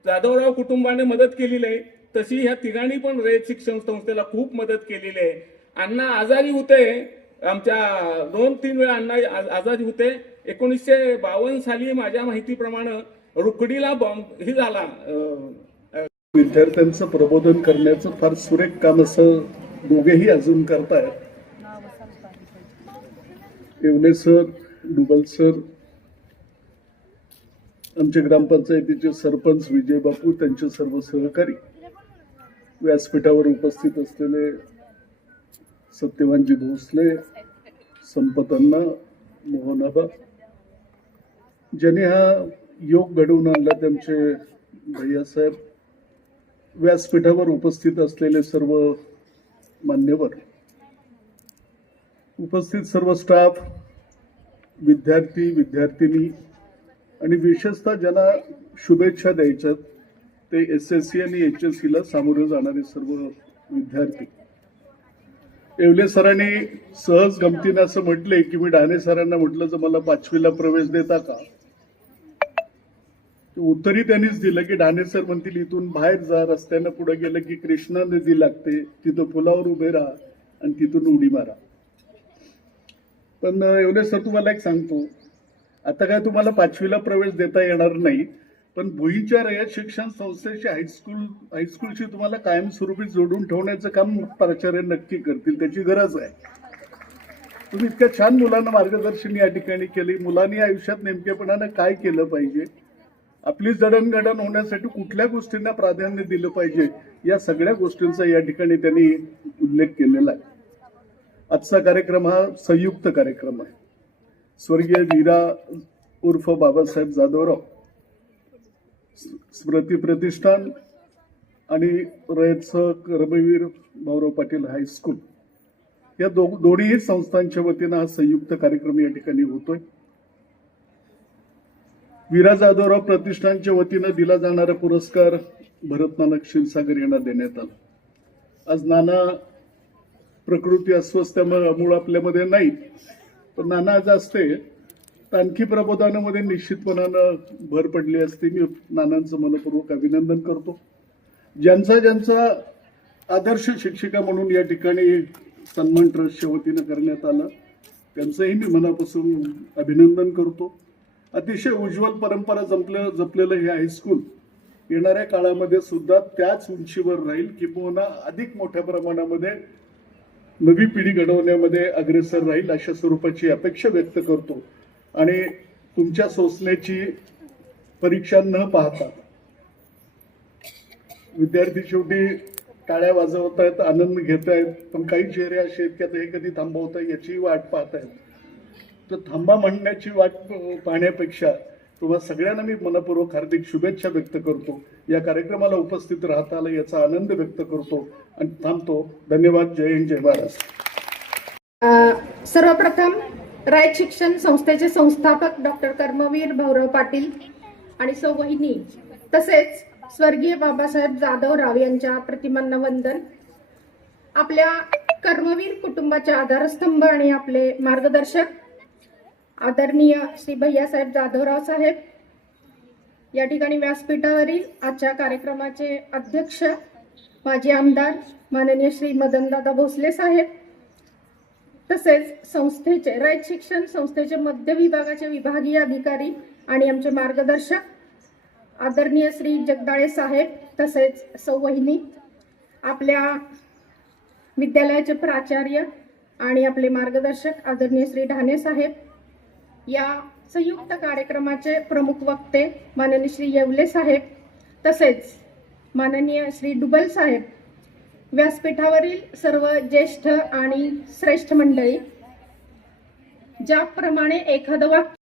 जाधवराव कुटुंबाने मदत केलेली आहे तशी ह्या तिघांनी पण रयत शिक्षण संस्थेला खूप मदत केलेली आहे. अण्णा आजारी होते, आमच्या 2-3 वेळा अण्णा आजारी होते. 1952 साली माझ्या माहितीप्रमाणे रुकडीला बॉम्ब ही झाला. विद्यार्थ्यांचं प्रबोधन करण्याचं फार सुरेख काम असं दोघेही अजून करतायत. येवले सर, डुबल सर, आमचे ग्रामपंचायतीचे सरपंच विजय बापू, त्यांचे सर्व सहकारी, व्यासपीठावर उपस्थित असलेले सत्यवानजी भोसले, संपतअण्णा, मोहनाबा, ज्यांनी हा योग घडवून आणला त्यांचे भैयासाहेब, व्यासपीठावर उपस्थित असलेले सर्व मान्यवर, उपस्थित सर्व स्टाफ, विद्यार्थी विद्यार्थिनी आणि विशेषतः ज्यांना शुभेच्छा द्यायच्यात ते SSC आणि HSC ला सामोरे जाणारे सर्व विद्यार्थी. येवले सरांनी सहज गमतीने असं म्हटले की मी डाणे सरांना म्हटलं तर मला 5वीला प्रवेश देता का. उत्तरही त्यांनीच दिलं की ढाणे सर म्हणतील इथून बाहेर जा, रस्त्यानं पुढे गेलं की कृष्णा नदी लागते, तिथं पुलावर उभे राहा आणि तिथून उडी मारा. पण एवढे सर तुम्हाला एक सांगतो, आता काय तुम्हाला 5वीला प्रवेश देता येणार नाही, पण भुईंच्या रयत शिक्षण संस्थेची हायस्कूलशी तुम्हाला कायमस्वरूपी जोडून ठेवण्याचं काम प्राचार्य नक्की करतील, त्याची गरज आहे. तुम्ही इतक्या छान मुलांना मार्गदर्शन या ठिकाणी केले. मुलांनी आयुष्यात नेमकेपणानं काय केलं पाहिजे, आपली जडणघडण होण्यासाठी कुठल्या गोष्टींना प्राधान्य दिलं पाहिजे, या सगळ्या गोष्टींचा या ठिकाणी त्यांनी उल्लेख केलेला आहे. आजचा कार्यक्रम हा संयुक्त कार्यक्रम आहे. स्वर्गीय वीरा उर्फ बाबासाहेब जाधवराव स्मृती प्रतिष्ठान आणि रयत कर्मवीर भाऊराव पाटील हायस्कूल या दोन्ही संस्थांच्या वतीनं हा संयुक्त कार्यक्रम या ठिकाणी होतोय. वीरा जाधवराव प्रतिष्ठानच्या वतीनं दिला जाणारा पुरस्कार भरत नाना क्षीरसागर यांना देण्यात आला. आज नाना प्रकृती अस्वस्थ्यामुळे आपल्यामध्ये नाही, पण नाना आज असते तर आणखी प्रबोधनामध्ये निश्चितपणानं भर पडली असते. मी नानांचं मनपूर्वक अभिनंदन करतो. ज्यांचा आदर्श शिक्षिका म्हणून या ठिकाणी सन्मान ट्रस्टच्या वतीनं करण्यात आला, त्यांचंही मी मनापासून अभिनंदन करतो. अतिशय उज्ज्वल परंपरा जपलेलं हे हायस्कूल येणाऱ्या काळामध्ये सुद्धा त्याच उंचीवर राहील, किंबहुना अधिक मोठ्या प्रमाणामध्ये नवी पिढी घडवण्यामध्ये अग्रेसर राहील, अशा स्वरूपाची अपेक्षा व्यक्त करतो. आणि तुमच्या सोसण्याची परीक्षा न पाहता विद्यार्थी शेवटी टाळ्या वाजवत आहेत, आनंद घेत आहेत, पण काही चेहरे असे आहेत की आता हे कधी थांबवता याची वाट पाहत आहेत. तर थांबा म्हणण्याची वाट पाहण्यापेक्षा तुम्हा सगळ्यांना मी मनपूर्वक हार्दिक शुभेच्छा व्यक्त करतो. या कार्यक्रमाला उपस्थित राहता आलं याचा आनंद व्यक्त करतो आणि थांबतो. धन्यवाद. जय हिंद, जय महाराष्ट्र. सर्वप्रथम रयत शिक्षण संस्थेचे संस्थापक डॉक्टर कर्मवीर भाऊराव पाटील आणि सौ वहिनी तसेच स्वर्गीय बाबासाहेब जाधवराव यांच्या प्रतिमांना वंदन. आपल्या कर्मवीर कुटुंबाचे आधारस्तंभ आणि आपले मार्गदर्शक आदरणीय श्री भैयासाहेब जाधवराव साहेब, या ठिकाणी व्यासपीठावरील आजच्या कार्यक्रमाचे अध्यक्ष माजी आमदार माननीय श्री मदनदादा भोसले साहेब, तसेच संस्थेचे रयत शिक्षण संस्थेचे मध्य विभागाचे विभागीय अधिकारी आणि आमचे मार्गदर्शक आदरणीय श्री जगदाळे साहेब, तसेच सौ वहिनी, आपल्या विद्यालयाचे प्राचार्य आणि आपले मार्गदर्शक आदरणीय श्री ढाणे साहेब, या संयुक्त कार्यक्रमाचे प्रमुख वक्ते माननीय श्री येवले साहेब, तसेच माननीय श्री डुबल साहेब, व्यासपीठावरील सर्व ज्येष्ठ आणि श्रेष्ठ मंडळी. ज्याप्रमाणे एखादं वाक्य